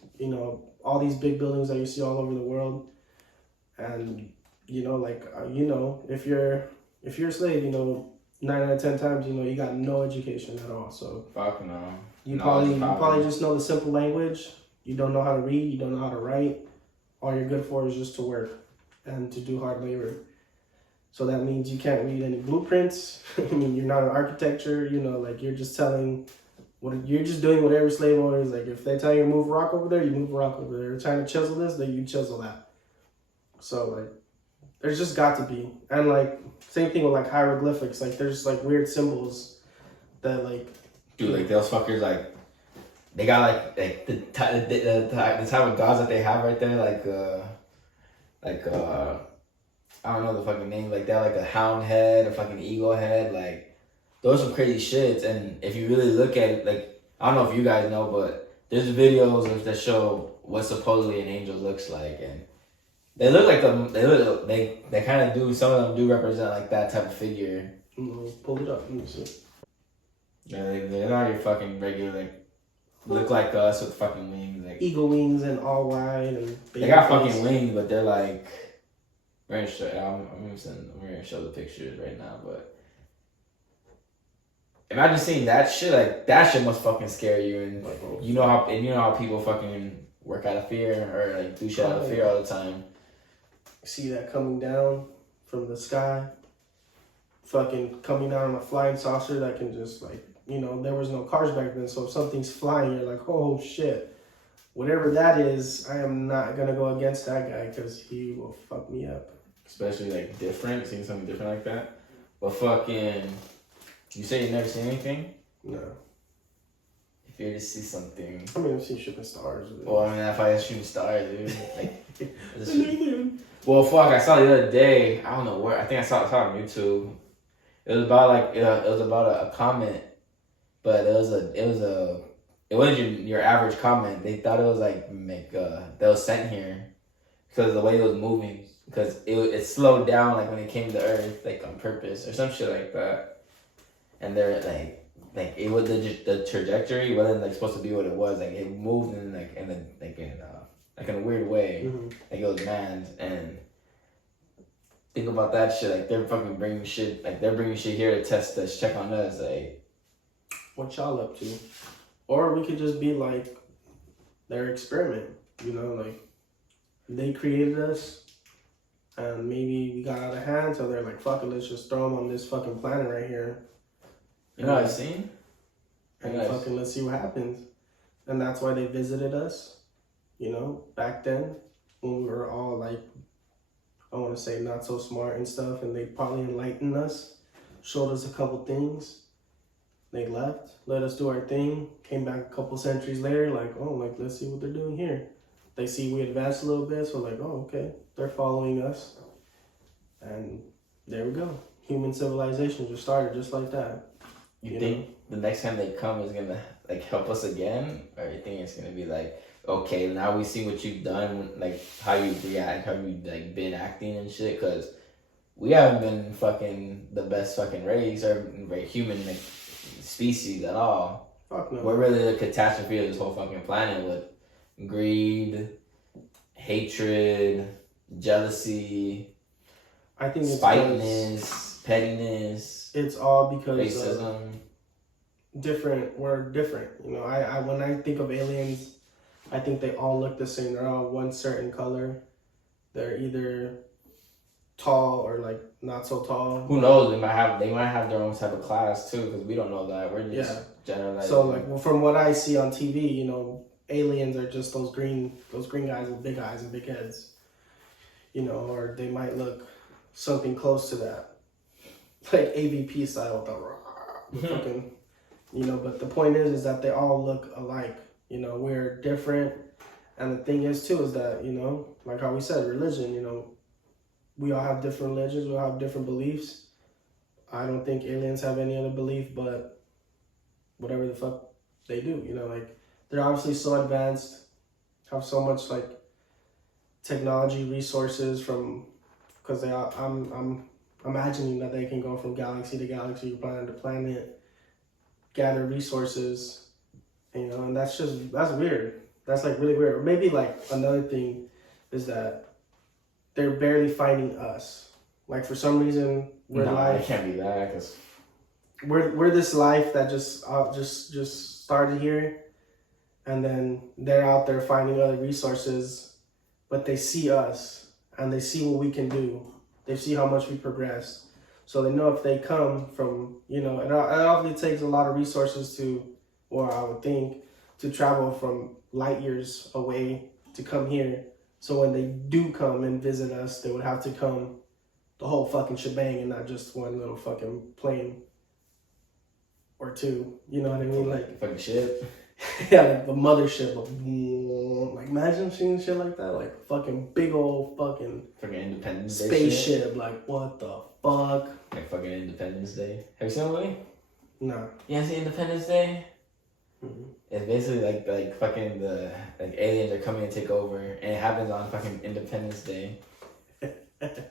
all these big buildings that you see all over the world. And, if you're a slave, 9 out of 10 times, you got no education at all. So fuck no. You probably just know the simple language. You don't know how to read. You don't know how to write. All you're good for is just to work and to do hard labor. So that means you can't read any blueprints. I mean, you're not an architecture, like you're just doing whatever slave owner is. Like if they tell you to move rock over there, you move rock over there. They're trying to chisel this, then you chisel that. So like, there's just got to be, and like same thing with like hieroglyphics. Like there's like weird symbols that like. Dude, like those fuckers, like they got like the type of gods that they have right there, like I don't know the fucking name, like that, like a hound head, a fucking eagle head, like those are crazy shits. And if you really look at it, like I don't know if you guys know, but there's videos that show what supposedly an angel looks like, and they look like them. They kind of do. Some of them do represent like that type of figure. Pull it up. Let me see. Yeah, they're not your fucking regular, like, look like us with fucking wings. Like eagle wings and all white. And they got fucking wings, but they're like, we're gonna show, we're gonna show the pictures right now, but imagine seeing that shit, like, that shit must fucking scare you, and you know how people fucking work out of fear, or like do shit out of fear all the time. See that coming down from the sky, fucking coming down on a flying saucer that can just like, there was no cars back then, so if something's flying, you're like, oh shit. Whatever that is, I am not gonna go against that guy because he will fuck me up. Especially like different, seeing something different like that. But fucking, you say you never seen anything? No. If you were to see something. I mean, I've seen shooting stars. Well, I mean, if I shooting stars, dude. Like, well, fuck, I saw the other day, I don't know where, I think I saw it on YouTube. It was about like, it was about a comment, but it wasn't your average comment. They thought it was like that was sent here because of the way it was moving. Because it slowed down like when it came to Earth, like on purpose or some shit like that. And they're like it was the trajectory wasn't like supposed to be what it was. Like it moved in in a weird way. Mm-hmm. Like it was manned. And think about that shit. Like they're fucking bringing shit. Like they're bringing shit here to test us, check on us. Like what y'all up to? Or we could just be like their experiment. Like they created us. And maybe we got out of hand, so they're like, fuck it, let's just throw them on this fucking planet right here. You know what I've seen? And fucking let's see what happens. And that's why they visited us, back then, when we were all like, I want to say not so smart and stuff, and they probably enlightened us, showed us a couple things. They left, let us do our thing, came back a couple centuries later, like, oh, like, let's see what they're doing here. They see we advanced a little bit, so like, oh, okay, they're following us. And there we go. Human civilization just started just like that. You think the next time they come is gonna like help us again? Or you think it's gonna be like, okay, now we see what you've done, like how you react, how you like been acting and shit, cause we haven't been fucking the best fucking race or human like, species at all. Fuck no. We're really the catastrophe of this whole fucking planet with greed, hatred, jealousy, I think it's spiteness, pettiness. It's all because racism. We're different. I when I think of aliens, I think they all look the same. They're all one certain color. They're either tall or like not so tall. Who knows? They might have their own type of class too, because we don't know that. We're just generalizing. So like from what I see on TV, aliens are just those green guys with big eyes and big heads. Or they might look something close to that, like AVP style with the fucking, But the point is that they all look alike. We're different, and the thing is too is that like how we said, religion. We all have different religions. We all have different beliefs. I don't think aliens have any other belief but whatever the fuck they do. Like they're obviously so advanced, have so much like technology resources because I'm imagining that they can go from galaxy to galaxy, planet to planet, gather resources, and that's weird. That's like really weird. Or maybe like another thing is that they're barely finding us. Like for some reason we're life. It can't be that because we're this life that just started here, and then they're out there finding other resources, but they see us and they see what we can do. They see how much we progress. So they know if they come from, it obviously takes a lot of resources I would think, to travel from light years away to come here. So when they do come and visit us, they would have to come the whole fucking shebang and not just one little fucking plane or two. You know what I mean? Like fucking shit. Yeah, like the mothership. Like imagine seeing shit like that. Like fucking big old fucking Independence Day spaceship. shit. Like what the fuck? Like fucking Independence Day. Have you seen that movie? No. You haven't seen Independence Day? Mm-hmm. It's basically like fucking the like aliens are coming to take over, and it happens on fucking Independence Day. And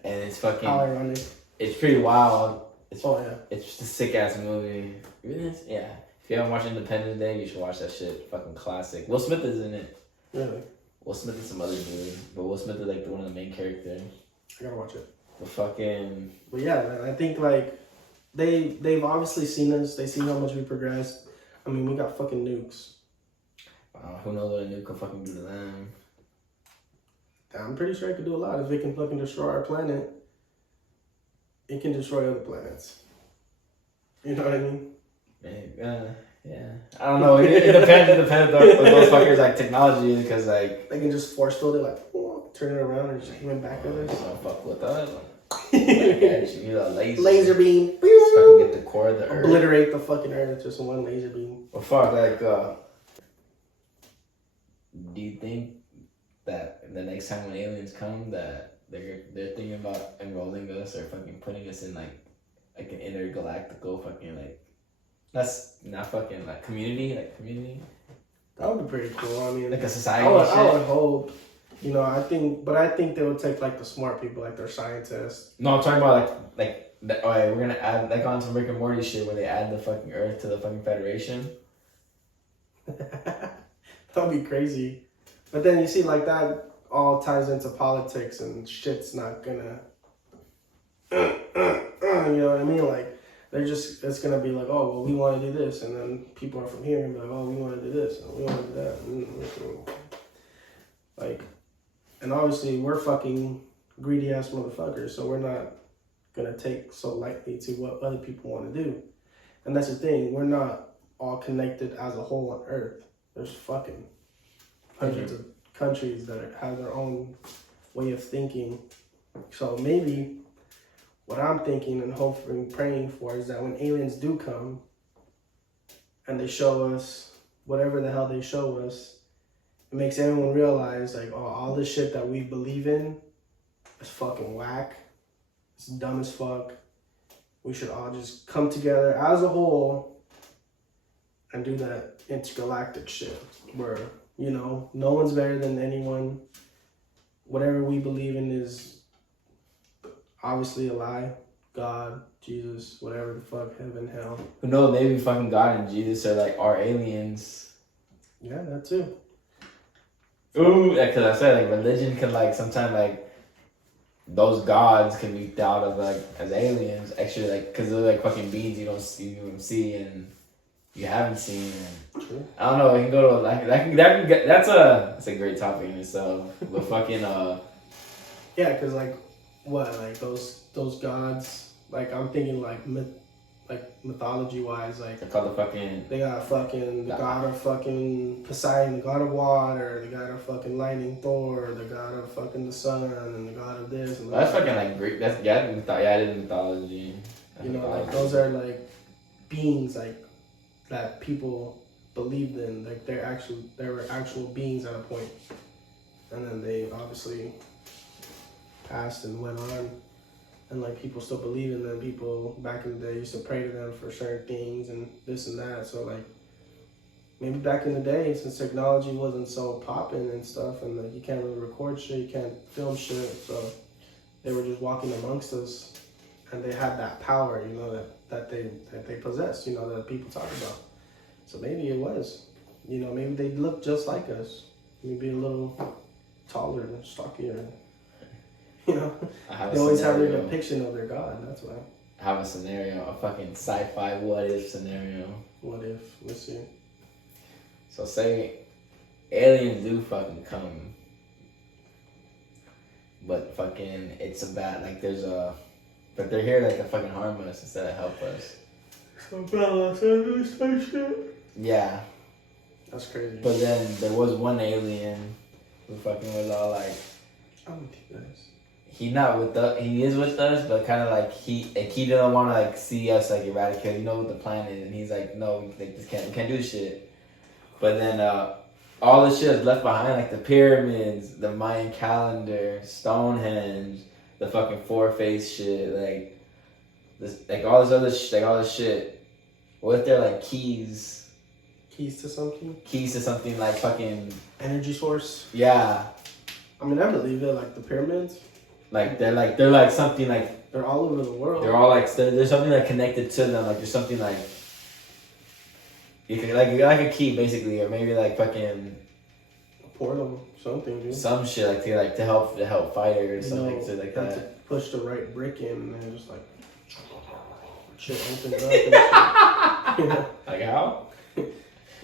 it's fucking. How ironic. It's pretty wild. It's yeah. It's just a sick ass movie. Really? Yeah. If you haven't watched Independence Day, you should watch that shit. Fucking classic. Will Smith is in it. Really? Will Smith is some other dude, but Will Smith is like one of the main characters. I gotta watch it. The fucking. But yeah, man, I think like they've obviously seen us. They see how much we progressed. I mean, we got fucking nukes. Who knows what a nuke can fucking do to them? I'm pretty sure it could do a lot. If it can fucking destroy our planet, it can destroy other planets. You know what I mean? Maybe, yeah. I don't know. It depends. It depends on those fuckers like technology, because like they can just force field it, like turn it around and just aim it back at us. Don't fuck with us. You know, laser beam. Just fucking get the core of the earth. Obliterate the fucking earth just in one laser beam. Well, fuck, like, do you think that the next time when aliens come, that they're thinking about enrolling us or fucking putting us in like an intergalactical fucking like that's not fucking like community? That would be pretty cool. I mean, like a society. I would hope. You know, I think they would take like the smart people, like their scientists. No, I'm talking about like alright, we're gonna add like on some Rick and Morty shit where they add the fucking Earth to the fucking Federation. That'd be crazy. But then you see, like that all ties into politics and shit's not gonna. You know what I mean? Like it's gonna be like, oh well, we want to do this, and then people are from here and be like, oh, we want to do this and we want to do that. Like, and obviously we're fucking greedy ass motherfuckers, so we're not gonna take so lightly to what other people want to do. And that's the thing, we're not all connected as a whole on Earth. There's fucking hundreds of countries that have their own way of thinking. So maybe what I'm thinking and hoping and praying for is that when aliens do come and they show us whatever the hell they show us, it makes everyone realize like, oh, all this shit that we believe in is fucking whack. It's dumb as fuck. We should all just come together as a whole and do that intergalactic shit where, you know, no one's better than anyone. Whatever we believe in is obviously a lie. God, Jesus, whatever the fuck, heaven, hell. Who knows? Maybe fucking God and Jesus are like our aliens. Yeah, that too. Ooh, because I said like religion can like sometimes like those gods can be thought of like as aliens. Actually, like because they're like fucking beings you don't see and you haven't seen. And, True. I don't know. It can go to like that's a great topic in itself. But fucking yeah, because like what like those gods, like I'm thinking like mythology wise, like they call the fucking they got fucking the god of fucking Poseidon, the god of water, the god of fucking lightning Thor, the god of fucking the sun, and the god of this. And that's fucking like Greek. That's it is mythology. You know, like those are like beings like that people believed in. Like they were actual beings at a point, and then they obviously passed and went on. And like people still believe in them. People back in the day used to pray to them for certain things and this and that. So like maybe back in the day, since technology wasn't so popping and stuff, and like you can't really record shit, you can't film shit, so they were just walking amongst us, and they had that power, you know, that they possessed, you know, that people talk about. So maybe it was, you know, maybe they looked just like us, maybe a little taller and stockier. You know, they always have their depiction of their god. That's why. I have a scenario, a fucking sci-fi what if scenario. What if? Let's see. So say aliens do fucking come, but fucking it's about like but they're here like to fucking harm us instead of help us. So Los Angeles type shit. Yeah. That's crazy. But then there was one alien who fucking was all like, I'm with you guys. He not with us. He is with us, but kind of like he didn't want to like see us like eradicate. You know what the plan is, and he's like, no, like we can't do this shit. But then all the shit is left behind, like the pyramids, the Mayan calendar, Stonehenge, the fucking four-face shit, like this, like all this other like all this shit. What if they're like keys? Keys to something? Keys to something like fucking energy source? Yeah. I mean, I believe it, like the pyramids. Like they're like something like they're all over the world. They're all like there's something like connected to them. Like there's something like you can like a key basically, or maybe like fucking a portal, something, dude. Some shit like to help fight it or something like that. To push the right brick in, and then just like shit opens up. And shit. Yeah. Like how?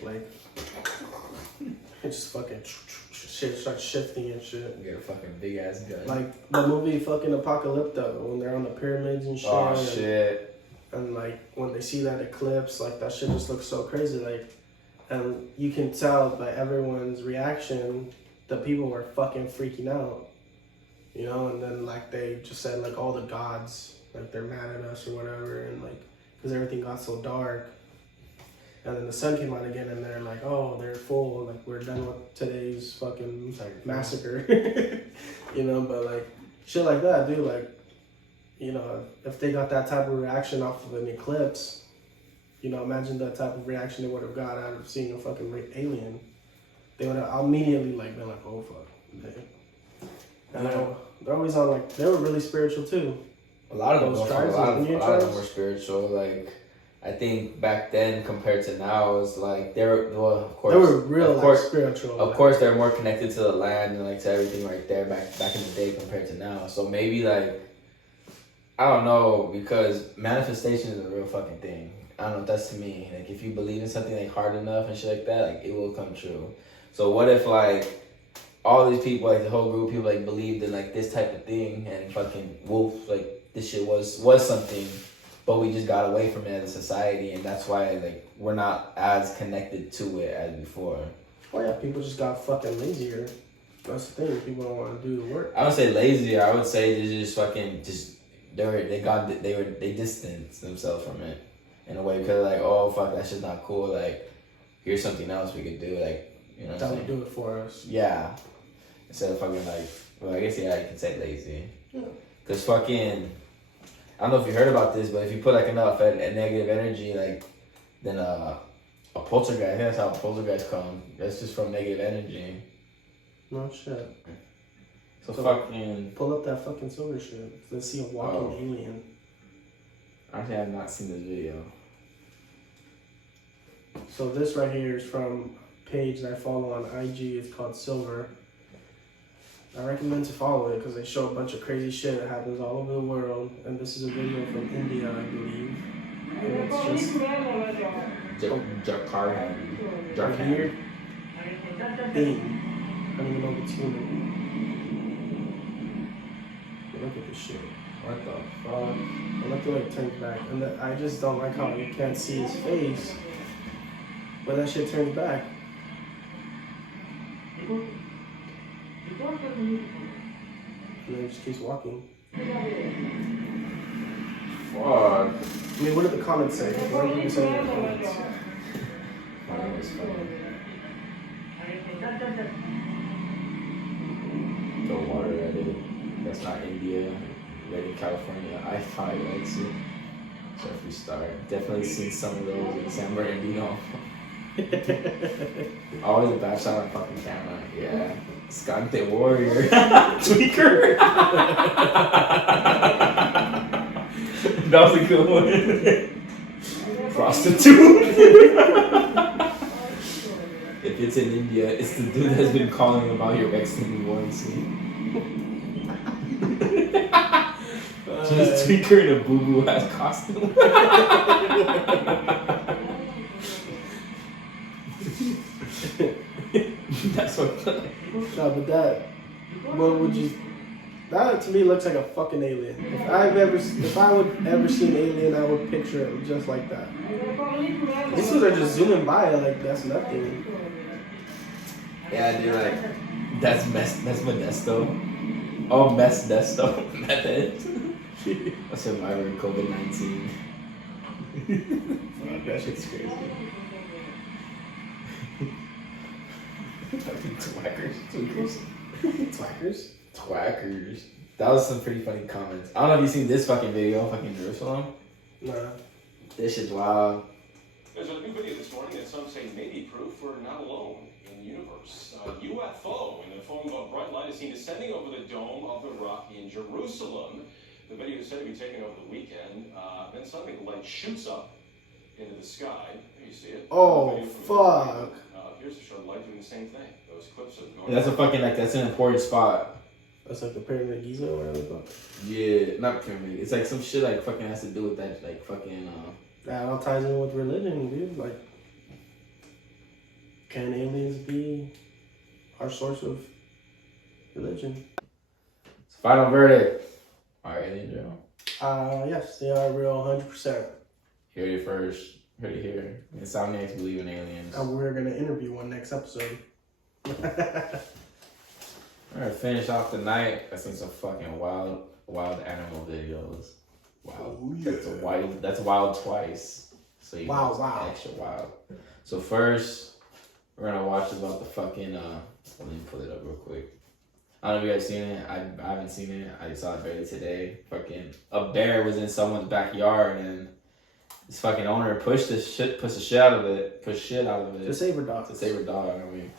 Like it just fucking. Shit starts shifting and shit. You get a fucking big ass gun. Like the movie fucking Apocalypto when they're on the pyramids and shit. Oh shit. And like when they see that eclipse, like that shit just looks so crazy. Like, and you can tell by everyone's reaction that people were fucking freaking out. You know, and then like they just said like all the gods, like they're mad at us or whatever, and like because everything got so dark. And then the sun came out again, and they're like, "Oh, they're full. Like we're done with today's fucking massacre," you know. But like shit like that, dude. Like, you know, if they got that type of reaction off of an eclipse, you know, imagine that type of reaction they would have got out of seeing a fucking alien. They would have immediately like been like, "Oh fuck." And they're always on like they were really spiritual too. A lot of them were spiritual, like. I think back then compared to now, it was like they were of course they were real spiritual. Of course, they're more connected to the land and like to everything right there back in the day compared to now. So maybe like I don't know, because manifestation is a real fucking thing. I don't know, that's to me. Like if you believe in something like hard enough and shit like that, like it will come true. So what if like all these people, like the whole group of people, like believed in like this type of thing and fucking wolf, like this shit was something. But we just got away from it as a society, and that's why like we're not as connected to it as before. Oh yeah, people just got fucking lazier. That's the thing. People don't want to do the work. I would say lazier. I would say they just fucking they distanced themselves from it in a way because like, oh fuck, that's just not cool. Like here's something else we could do. Like you know, that would do it for us. Yeah, instead of fucking like, well, I guess yeah, you can say lazy. Yeah. Cause fucking. I don't know if you heard about this, but if you put like enough negative energy, like then a poltergeist. I think that's how poltergeists come. That's just from negative energy. No shit. So fucking pull up that fucking silver shit. Let's see a walking alien. Actually, I have not seen this video. So this right here is from a page that I follow on IG. It's called Silver. I recommend to follow it because they show a bunch of crazy shit that happens all over the world. And this is a video from India, I believe. And it's just Jarkand. Weird thing. I don't even know if it's human. Look at this shit. What the fuck? I like the way it turns back. And I just don't like how you can't see his face. But that shit turns back. And then it just keeps walking. Fuck. I mean, what did the comments say? What did you say in the comments? That was funny. The water Reddit. That's not India. Reddit, California. I probably likes it. Jeffree Star. Definitely seen some of those in San Bernardino. Always a bad shot on fucking camera. Yeah. Skante Warrior. Tweaker. That was a good one. Prostitute. If it's in India, it's the dude that's been calling about your extended warranty. Just Tweaker in a boo-boo ass costume. That's what. No, but that to me looks like a fucking alien. If I would ever see an alien, I would picture it just like that. These ones are just zooming by like that's nothing. Yeah, dude, like that's Modesto. Oh, mess desktop method. I survived COVID-19. That shit's crazy. Fucking twackers. Twackers? That was some pretty funny comments. I don't know if you've seen this fucking video, fucking Jerusalem. Nah. This shit's wild. There's a new video this morning that some say may be proof we're not alone in the universe. A UFO in the form of a bright light is seen descending over the dome of the rock in Jerusalem. The video is said to be taken over the weekend. Then suddenly the light shoots up into the sky. There you see it. Oh, fuck. Here's a short light doing the same thing. Those clips of That's a fucking, like, that's an important spot. That's like the pyramid of Giza or whatever the fuck. Yeah, not pyramid. It's like some shit like fucking has to do with that, like fucking, That all ties in with religion, dude. Like, can aliens be our source of religion? Final verdict. Are aliens real? Yes, they are real 100%. Hear it first. Heard it here. Insomniacs believe in aliens. And we're going to interview one next episode. We're gonna finish off the night. I seen some fucking wild animal videos. Wow. Oh, yeah. That's wild twice. So you know, Wow. extra wild. So first, we're gonna watch about the fucking let me pull it up real quick. I don't know if you guys seen it. I haven't seen it. I saw it barely today. Fucking a bear was in someone's backyard and this fucking owner pushed the shit out of it. The saber dog. The saber dog, I mean.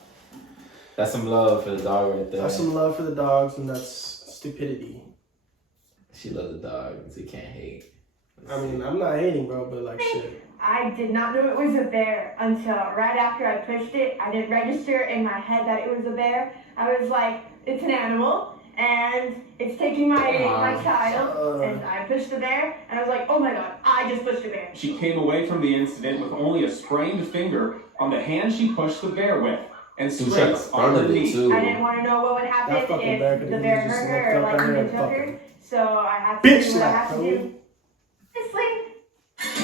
That's some love for the dog right there. That's some love for the dogs, and that's stupidity. She loves the dog, so you can't hate. I mean, I'm not hating, bro, but like shit. I did not know it was a bear until right after I pushed it. I didn't register in my head that it was a bear. I was like, it's an animal, and it's taking my child, and I pushed the bear, and I was like, oh my god, I just pushed a bear. She came away from the incident with only a sprained finger on the hand she pushed the bear with. And scrapes on her knee. I didn't want to know what would happen if the bear hurt her or like even took her. So I had to do what I had to do. Just sleep.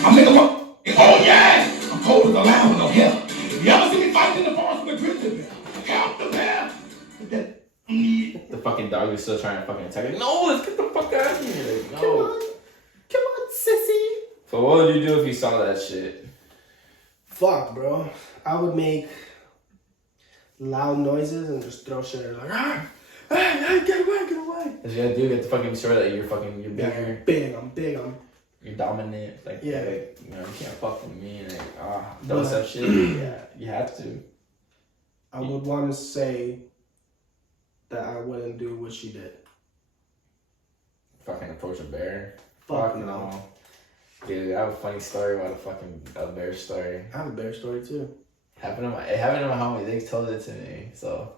I'm nigga what? Oh yeah! I'm cold as a lamb with no hair. If you ever see me fighting in the forest with a grizzly bear, help the bear. The fucking dog is still trying to fucking attack her. No, let's get the fuck out of here. Like, no. Come on, sissy. So what would you do if you saw that shit? Fuck, bro. I would make loud noises and just throw shit at her like, hey, get away. Cause you have to fucking show that you're bigger. I'm big. You're dominant. Like, yeah. Like, you know, you can't fuck with me. Like, those stuff shit. Yeah, you have to. I would want to say that I wouldn't do what she did. Fucking approach a bear. Fuck no. Dude, I have a funny story about a bear story. I have a bear story too. It happened to my homie. They told it to me. So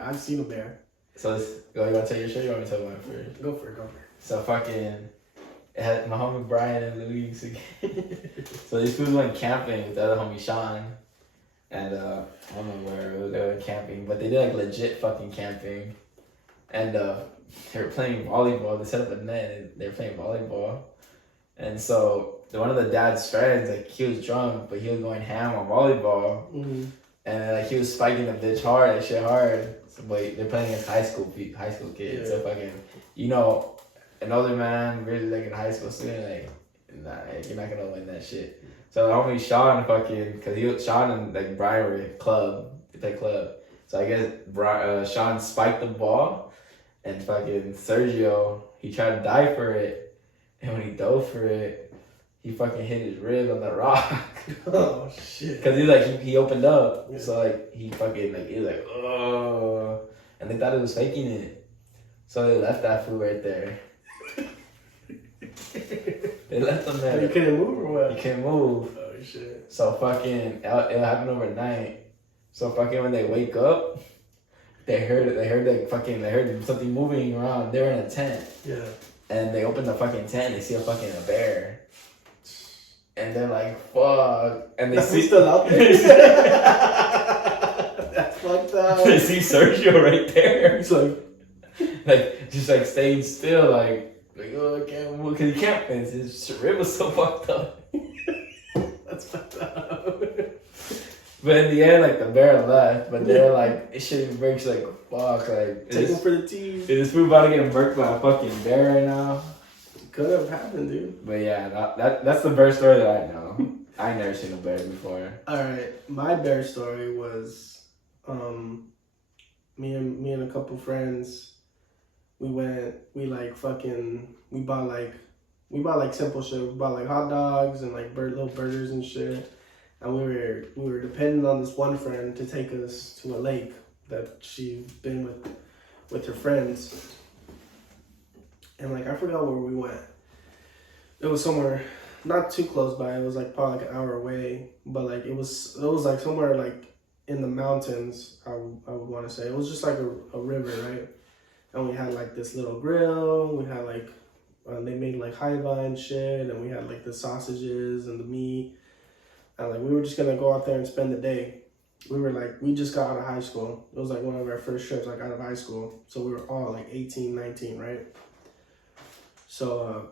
I've seen a bear. So you want to tell your story? You want me to tell mine first? Go for it. So fucking, it had my homie Brian and Luis again. So these fools went camping with the other homie Sean. And I don't know where they were camping, but they did like legit fucking camping. And they were playing volleyball. They set up a net and they were playing volleyball. And so one of the dad's friends, like he was drunk, but he was going ham on volleyball. Mm-hmm. And like he was spiking the bitch hard, like shit hard. So, but they're playing against high school kids. Yeah. So fucking, you know, an older man, really like in high school student, like, nah, you're not gonna win that shit. So the homie Sean fucking, cause Sean and like Brian were in club, they play club. So I guess Sean spiked the ball, and fucking Sergio, he tried to dive for it. And when he dove for it, he fucking hit his rib on the rock. Oh shit! Cause he opened up, yeah. So like he fucking like he was like oh, and they thought it was faking it, so they left that fool right there. They left him there. You couldn't move or what? You can't move. Oh shit! So fucking it happened overnight. So fucking when they wake up, they heard something moving around. They were in a tent. Yeah. And they open the fucking tent and they see a bear. And they're like, fuck. And they see still out there. That's fucked up. They see Sergio right there. He's like just like staying still, like oh, I can't move. Cause he can't fence. His rib was so fucked up. That's fucked up. But in the end, like, the bear left, but they're like, it shit breaks, like, fuck, like, Take him for the team. is this food about to get murked by a fucking bear right now? Could have happened, dude. But yeah, that's the bear story that I know. I ain't never seen a bear before. Alright, my bear story was, me and a couple friends, we bought simple shit. We bought like hot dogs and like little burgers and shit. And we were dependent on this one friend to take us to a lake that she's been with her friends. And like I forgot where we went. It was somewhere not too close by. It was like probably like an hour away. But like it was like somewhere like in the mountains. I would want to say it was just like a river, right? And we had like this little grill. We had like they made like haiva and shit, and we had like the sausages and the meat. And like we were just gonna go out there and spend the day. We just got out of high school. It was like one of our first trips like out of high school. So we were all like 18, 19, right? So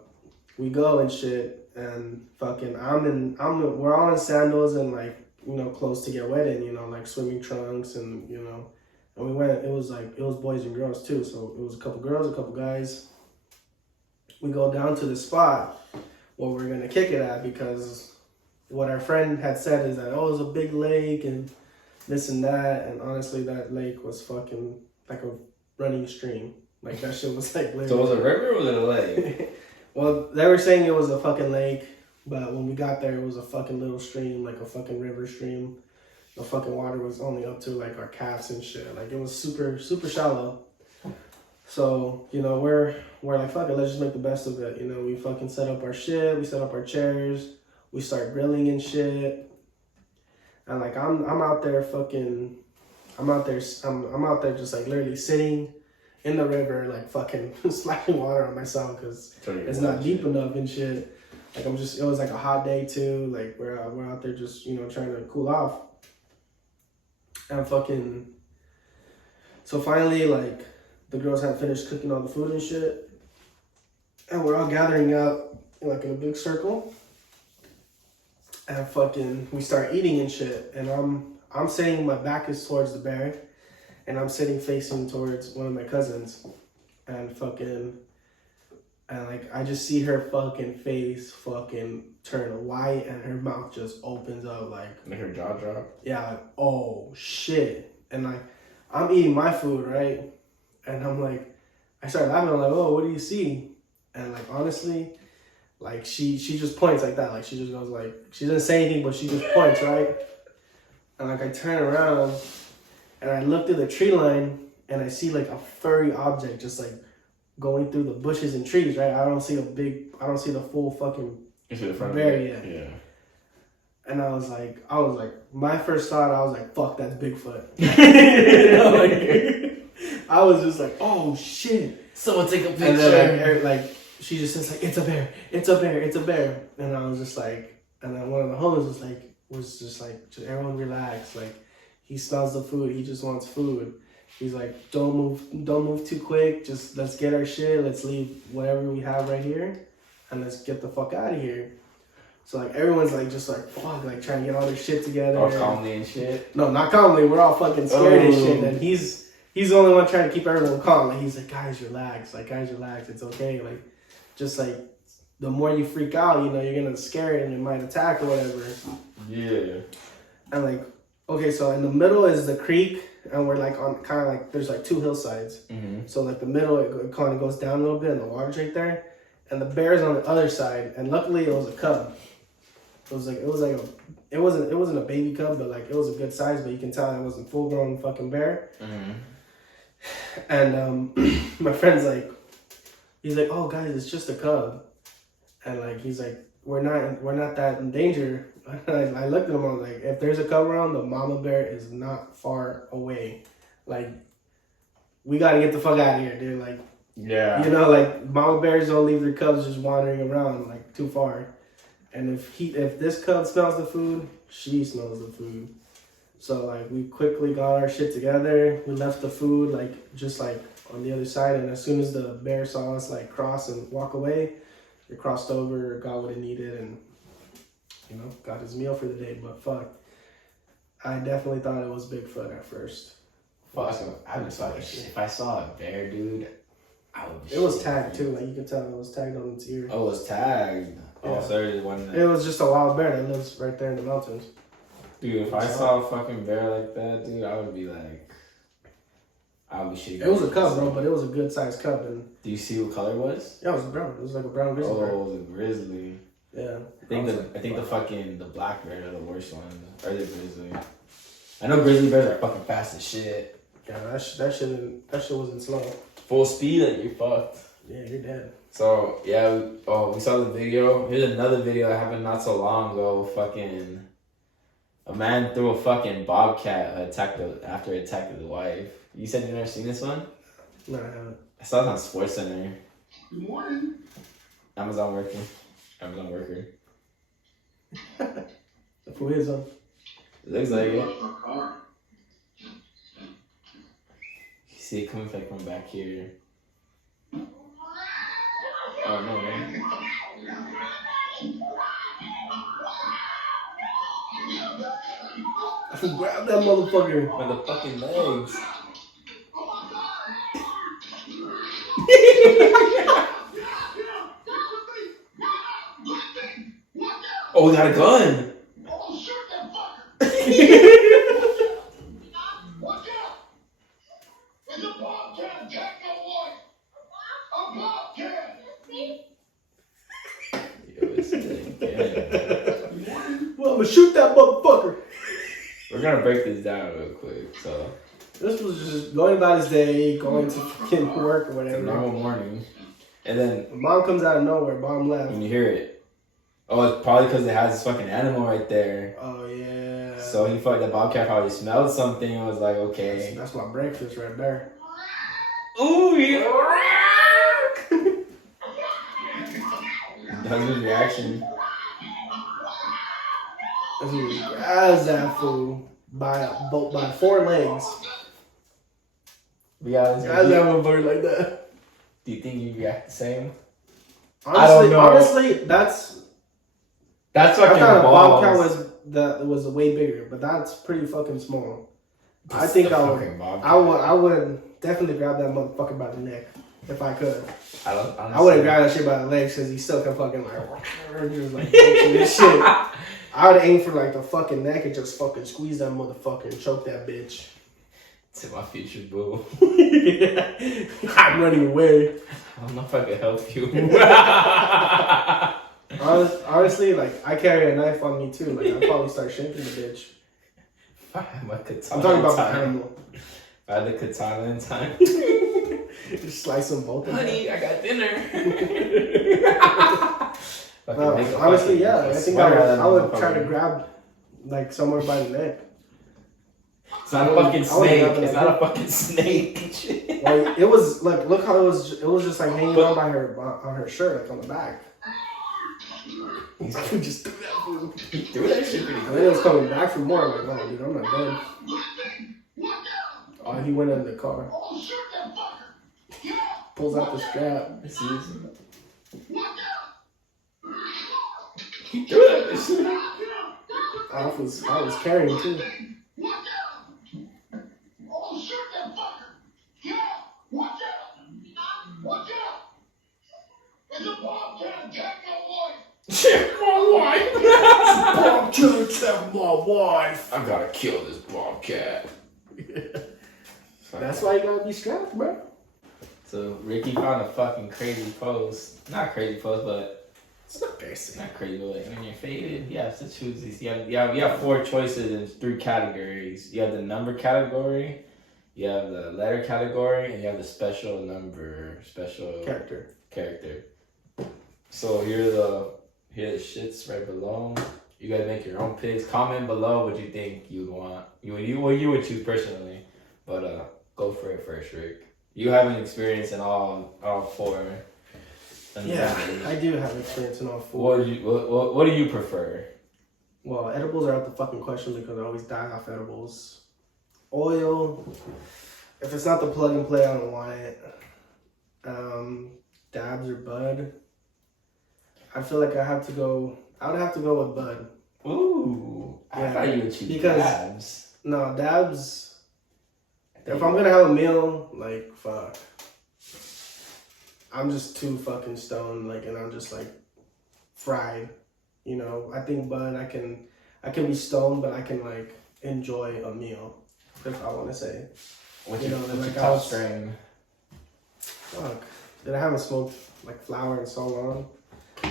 we go and shit, and fucking we're all in sandals and like, you know, clothes to get wet in, you know, like swimming trunks and, you know, and we went, it was boys and girls too. So it was a couple girls, a couple guys. We go down to the spot where we're gonna kick it at, because what our friend had said is that, oh, it's a big lake and this and that. And honestly, that lake was fucking like a running stream. Like that shit was like literally. So was it a river or was it a lake? Well, they were saying it was a fucking lake, but when we got there, it was a fucking little stream, like a fucking river stream. The fucking water was only up to like our calves and shit. Like it was super, super shallow. So, you know, we're like, fuck it, let's just make the best of it. You know, we fucking set up our shit, we set up our chairs, we start grilling and shit. And like I'm out there just like literally sitting in the river, like fucking splashing water on myself because it's not deep enough and shit. Like it was like a hot day too. Like we're out there just, you know, trying to cool off. And fucking, so finally, like the girls had finished cooking all the food and shit. And we're all gathering up like in a big circle. And fucking, we start eating and shit. And I'm sitting, my back is towards the bear. And I'm sitting facing towards one of my cousins. And fucking, and like, I just see her fucking face fucking turn white and her mouth just opens up like her jaw drop? Yeah, like, oh shit. And like, I'm eating my food, right? And I'm like, I start laughing. I'm like, oh, what do you see? And like, honestly, like she just points like that. Like she just goes like, she doesn't say anything, but she just points, right? And like I turn around and I look through the tree line and I see like a furry object just like going through the bushes and trees, right? I don't see the full fucking bear yet. Yeah. And I was like, my first thought, I was like, fuck, that's Bigfoot. You know, like, I was just like, oh shit. Someone take a picture. And then like she just says like, it's a bear, it's a bear, it's a bear. And I was just like, and then one of the homies was just like, just everyone relax. Like, he smells the food, he just wants food. He's like, don't move too quick. Just let's get our shit. Let's leave whatever we have right here, and let's get the fuck out of here. So like everyone's like just like fuck, like trying to get all their shit together. All calmly and shit. No, not calmly. We're all fucking scared and shit. And he's the only one trying to keep everyone calm. Like he's like, guys, relax. Like guys, relax. It's okay. Like just like the more you freak out, you know, you're gonna scare it and it might attack or whatever. Yeah. And like, okay, so in the middle is the creek. And we're like on kind of like, there's like two hillsides. Mm-hmm. So like the middle, it kind of goes down a little bit and the water's right there. And the bear's on the other side. And luckily it was a cub. It wasn't a baby cub, but like it was a good size, but you can tell it wasn't full grown fucking bear. Mm-hmm. And my friend's like, he's like, oh guys, it's just a cub. And like, he's like, we're not that in danger. I looked at him, I was like, if there's a cub around, the mama bear is not far away. Like, we gotta get the fuck out of here, dude. Like, yeah, you know, like mama bears don't leave their cubs just wandering around like too far. And if this cub smells the food, she smells the food. So like we quickly got our shit together. We left the food like just like on the other side, and as soon as the bear saw us like cross and walk away, it crossed over, got what it needed, and you know, got his meal for the day. But fuck, I definitely thought it was Bigfoot at first. Fuck, I would fucking shit. If I saw a bear, dude, I would. It was tagged too. Like you could tell it was tagged on its ear. Oh, it was tagged. Yeah. Oh, so there's one. It was just a wild bear that lives right there in the mountains. Dude, if I saw a fucking bear like that, dude, I would be like, I would be shaking. It was a cub, bro, but it was a good sized cub. And do you see what color it was? yeah, it was brown. It was like a brown grizzly Oh, bear. it was a grizzly. Yeah. I think the black bears are the worst ones, or the grizzly. I know grizzly bears are fucking fast as shit. Yeah, that shit wasn't slow. Full speed, like you're fucked. Yeah, you're dead. So yeah, we saw the video. Here's another video that happened not so long ago. Fucking a man threw a fucking bobcat after it attacked his wife. You said you never seen this one? No, I haven't. I saw it on SportsCenter. Good morning. Amazon worker. Who is him? It looks like it. My car. You see it coming from back here. Oh no, man. Grab that motherfucker. By the fucking legs. Oh, we got a gun. Oh, shoot that fucker. Watch out. It's a bobcat attack my wife. A bobcat. Yo, it's dead. Well, I'm gonna shoot that motherfucker. We're gonna break this down real quick. So This was just going about his day, going to fucking work or it's a whatever. normal morning, and then Mom comes out of nowhere. Mom left. when you hear it, oh, it's probably because it has this fucking animal right there. Oh yeah. So he thought the bobcat probably smelled something and was like, okay. That's my breakfast right there. Ooh, yeah. That was his reaction. As he grabs that fool by four legs. We got Grabs that motherfucker like that. Do you think you react the same? Honestly, I don't know. Honestly, that's I fucking thought a balls. bobcat was way bigger, but that's pretty fucking small. I Just think a I fucking bobcat. I would definitely grab that motherfucker by the neck if I could. I don't. I wouldn't grab that shit by the legs because he still can fucking just like this shit. I would aim for like the fucking neck and just fucking squeeze that motherfucker and choke that bitch. To my future boo. I'm running away. I don't know if I can help you. Honestly, like I carry a knife on me too. Like I'd probably start shanking the bitch. If I had my katana I'm talking about the in time. animal. If I had the katana in time. Just slice them both. Honey, I got dinner. Honestly, yeah. I think I would try to grab like somewhere by the neck. It's not a fucking snake. It's not a fucking snake. Like it was like look how it was just like hanging on by her shirt like on the back. Just threw that fool. Threw that shit pretty And good. then it was coming back for more. I'm like, oh dude, I'm not dead. Oh, he went in the car. Oh, shoot that fucker. Yeah. Pulls out the strap. This is. Watch out. He threw that shit. I was carrying too. Watch out. Oh, shoot that fucker. Yeah. Watch out. Watch out. It's a bobcat attack my wife. Check my wife. Bobcat attack my wife. I gotta kill this bobcat. That's why you gotta be strapped, bro. So Ricky found a fucking crazy post. Not crazy post, but It's not basic. not crazy. But like when you're faded, you have to choose these. You have 4 choices in 3 categories. You have the number category, you have the letter category, and you have the special character. So here are the shits right below. You guys make your own picks. Comment below what you think you want. You would choose personally, but go for it first, Rick. You have an experience in all 4. Yeah, I do have experience in all 4. What do you prefer? Well, edibles are out the fucking question because I always die off edibles. Oil, if it's not the plug and play, I don't want it. Dabs or bud. I feel like I would have to go with bud. Ooh, I thought you would choose because dabs. No, dabs. If I'm gonna have a meal, like fuck, I'm just too fucking stoned. Like, and I'm just like fried. You know, I think Bud, I can be stoned, but I can like enjoy a meal. If I want to say, What's you your, know, what's like your top strain? Fuck, that I haven't smoked like flower in so long.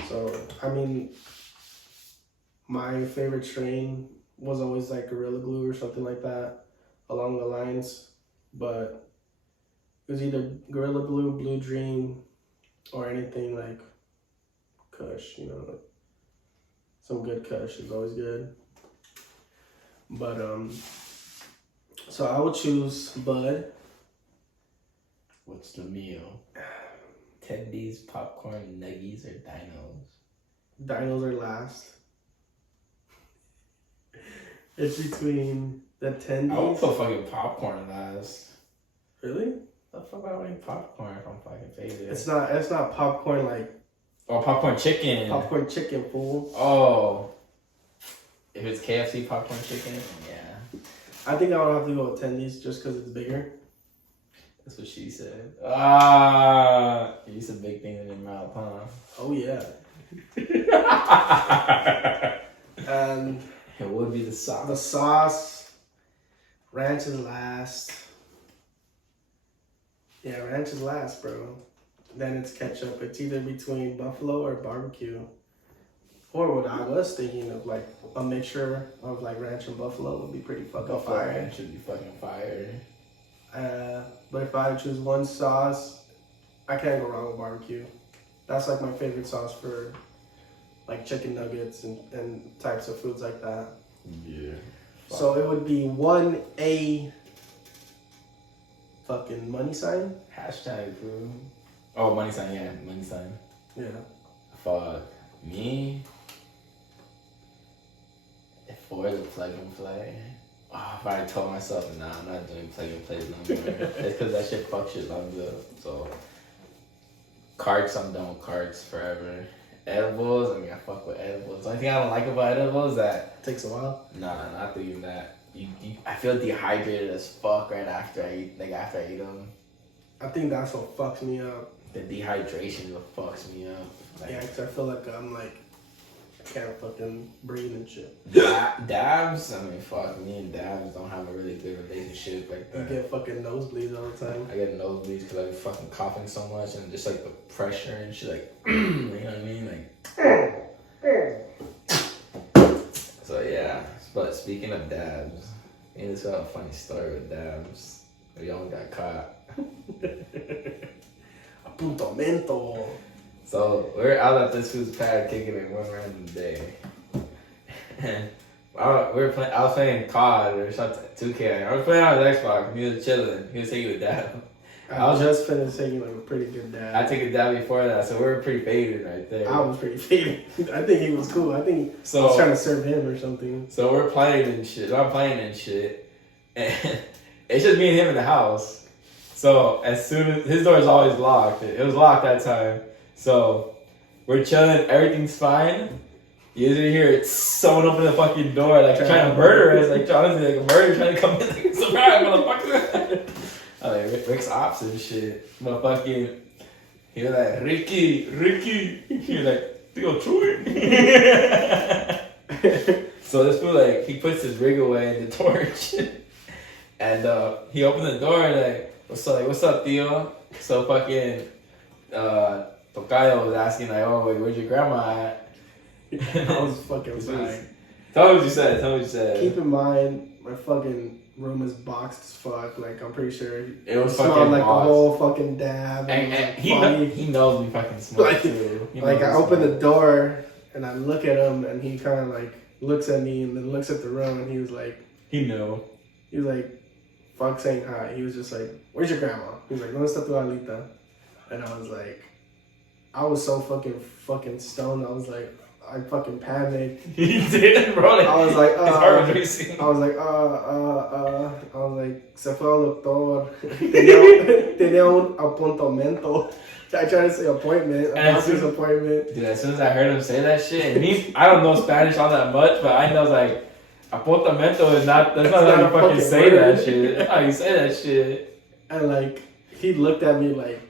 So I mean, my favorite strain was always like Gorilla Glue or something like that, along the lines. But it was either Gorilla Glue, Blue Dream, or anything like Kush. You know, like some good Kush is always good. But so I would choose Bud. What's the meal? Tendies, popcorn, nuggies, or dinos? Dinos are last. It's between the tendies. I would put fucking popcorn last. Really? The fuck am I eating popcorn if I'm fucking faded? It's not popcorn like Oh, popcorn chicken. popcorn chicken, fool. Oh. If it's KFC popcorn chicken, yeah. I think I would have to go with tendies just because it's bigger. That's what she said. Ah, you said big things in your mouth, huh? Oh yeah. And It would be the the sauce. sauce, ranch is last. Yeah, ranch is last, bro. Then it's ketchup. It's either between buffalo or barbecue. Or what I was thinking of, like a mixture of like ranch and buffalo would be pretty fucking Buffalo fire. ranch should be fucking fire. But if I had to choose one sauce, I can't go wrong with barbecue. That's like my favorite sauce for like chicken nuggets and types of foods like that. Yeah. So it would be 1A fucking money sign. Hashtag food. Oh, money sign, yeah. Money sign. Yeah. Fuck. Me? If for the plug and play. Oh, if I told myself, nah, I'm not doing plug and plays no more. It's because that shit fuck shit lungs up. So, cards, I'm done with cards forever. Edibles, I mean, I fuck with edibles. The only thing I don't like about edibles is that, Takes a while. nah, not even that. I feel dehydrated as fuck right after I eat them. I think that's what fucks me up. The dehydration is what fucks me up. Like, Yeah, because I feel like I'm like, I can't fucking breathe and shit. dabs, I mean, fuck, me and dabs don't have a really good relationship like You that. get fucking nosebleeds all the time. I get nosebleeds because I be fucking coughing so much and just like the pressure and shit, like, you know what I mean? Like, so yeah. But speaking of dabs, I just got a funny story with dabs. We all got caught. Apuntamento. So we're out at this food's pad kicking it one random day. And I was playing COD or something, 2K. I was playing on his Xbox. He was chilling. He was taking a dab. I was just finished taking like a pretty good dab. I took a dab before that, so we were pretty faded right there. I was pretty faded. I think he was cool. I think I So was trying to serve him or something. So we're playing and shit. I'm playing and shit. And it's just me and him in the house. So as soon as his door is always locked. It was locked that time. So we're chilling, everything's fine. You just hear someone open the fucking door, like trying to murder us, like honestly, like a murder trying to come in, like surprise, motherfucker. I'm like Rick's ops and shit. Motherfucking, he was like Ricky. He was like, Tío Chuy. So this fool, like, he puts his rig away in the torch. And he opened the door and like, what's up, Tío? So fucking Tocayo was asking like, oh wait, where's your grandma at? I was fucking fine. Tell me what you said. Keep in mind, my fucking room is boxed as fuck. Like, I'm pretty sure It was smelled fucking like boxed. the whole fucking dab. And And he knows we fucking smoke Like- too. He like, knows I we open smoke. the door and I look at him and he kind of like looks at me and then looks at the room and he was like, fuck saying hi. He was just like, where's your grandma? He was like, ¿Dónde está tu abuelita? And I was like, I was so fucking stoned. I was like, I fucking panicked. He did, bro. Like, I was like, his heart was racing. I was like, se fue al doctor. Tenía un apuntamento. I tried to say appointment, a And doctor's appointment. Dude, as soon as I heard him say that shit, and I don't know Spanish all that much, but I know like, Apuntamento is not. That's not It's how you not a fucking fucking say word. that shit. That's how you say that shit. And like, he looked at me like,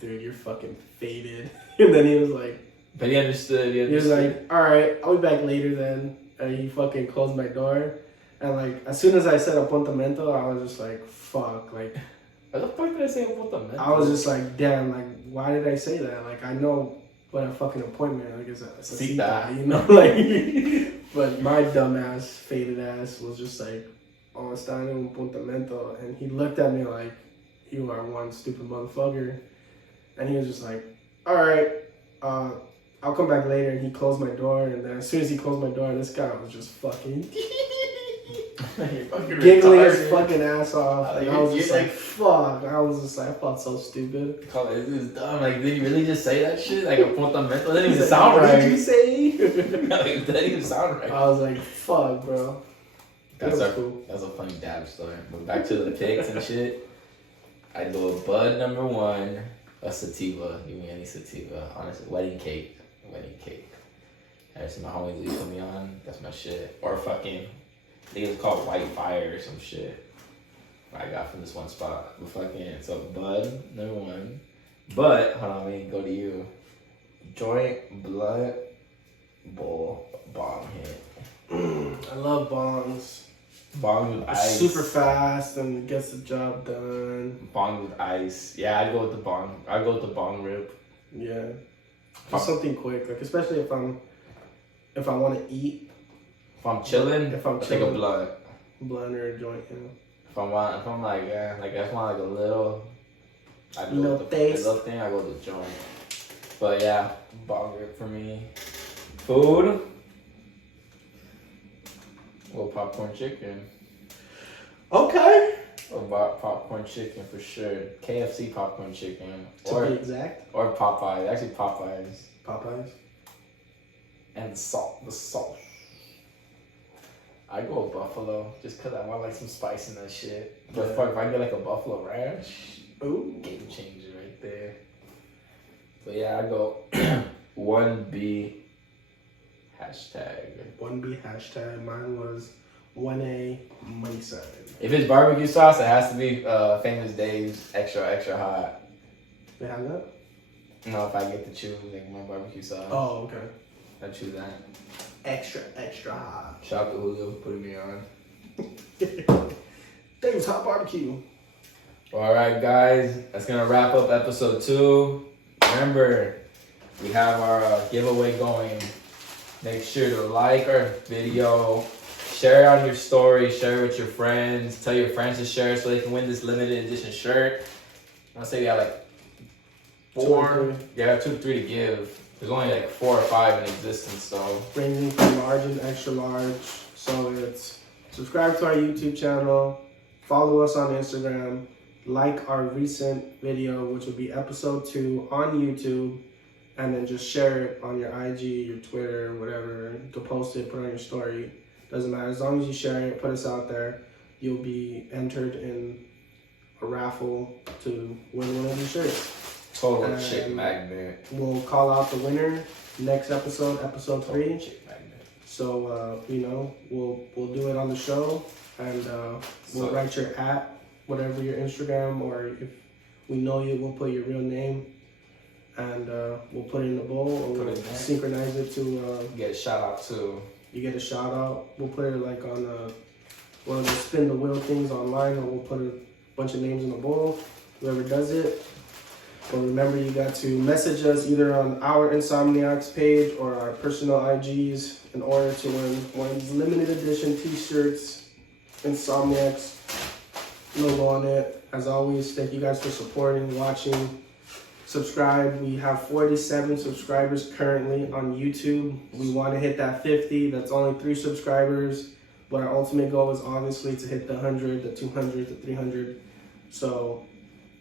dude, you're fucking faded. And then he was like, But he understood. he was like, all right, I'll be back later then. And he fucking closed my door. And like, as soon as I said apuntamento, I was just like, fuck. Like, what the fuck did I say apuntamento? I was just like, damn, like, why did I say that? Like, I know what a fucking appointment, like, it's a cita, you know? Like, but my dumbass, faded ass was just like, oh, está en un apuntamento. And he looked at me like, you are one stupid motherfucker. And he was just like, all right, I'll come back later. And he closed my door. And then as soon as he closed my door, this guy was just fucking giggling his fucking ass off. And I was just like, fuck. I was just like, I felt so stupid. This is dumb. Like, did you really just say that shit? Like, apuntamento? That didn't even Like, sound what right. did you say? Like, that didn't even sound right. I was like, fuck, bro. That's That was cool. That's a funny dab story. But back to the picks and shit. I do a bud number 1, a sativa. Give me any sativa. Honestly, wedding cake. That's my homies leave put me on. That's my shit. Or fucking, I think it's called White Fire or some shit. I got from this one spot. But fucking, so bud number 1. But hold on, let me go to you. Joint, blunt, bowl, bong hit. I love bongs. Bong with ice. Super fast and gets the job done. Bong with ice. Yeah, I'd go with the bong. I'd go with the bong rip. Yeah. Just something quick, like especially if I want to eat. If I'm chilling, If I'm I'll take a chilling. blunt. Blunt or a joint, you know. If I'm like, yeah, like I just want like a little, I go Little with the taste. little thing. I go with the joint. But yeah, bong rip for me. Food. Well, popcorn chicken. Okay. Popcorn chicken for sure. KFC popcorn chicken. To be exact. Or Popeyes. Actually, Popeyes. Popeyes. And the sauce. I go with buffalo just because I want like some spice in that shit. But Yeah. if I get like a buffalo ranch, Ooh. game changer right there. But yeah, I go 1B hashtag. 1B hashtag. Mine was 1A money sign. If it's barbecue sauce, it has to be Famous Dave's extra hot. They have that? No, if I get to choose like my barbecue sauce, Oh, okay. I choose that. Extra hot. Shout out to Julio for putting me on. Dave's Hot Barbecue. All right, guys, that's gonna wrap up episode 2. Remember, we have our giveaway going. Make sure to like our video, share it on your story, share it with your friends, tell your friends to share it so they can win this limited edition shirt. I'll say we have like 2 or 4, 3. yeah, 2 or 3 to give. There's only like 4 or 5 in existence, so Ranging from large and extra large. So it's subscribe to our YouTube channel, follow us on Instagram, like our recent video, which will be episode 2 on YouTube, and then just share it on your IG, your Twitter, whatever. You can post it, put it on your story. Doesn't matter. As long as you share it, put us out there, you'll be entered in a raffle to win one of these shirts. total chick magnet. We'll call out the winner next episode, episode 3. Chick magnet. So we'll do it on the show, and we'll write your whatever your Instagram, or if we know you, we'll put your real name, and we'll put it in the bowl, or we'll synchronize it to get a shout out too. You get a shout out. We'll put it like on one of the spin the wheel things online, or we'll put a bunch of names in the bowl. Whoever does it. But remember, you got to message us either on our Insomniacs page or our personal IGs in order to win one of these limited edition t-shirts, Insomniacs logo on it. As always, thank you guys for supporting, watching, subscribe. We have 47 subscribers currently on YouTube. We want to hit that 50. That's only 3 subscribers. But our ultimate goal is obviously to hit the 100, the 200, the 300. So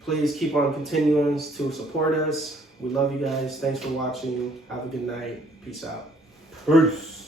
please keep on continuing to support us. We love you guys. Thanks for watching. Have a good night. Peace out. Peace.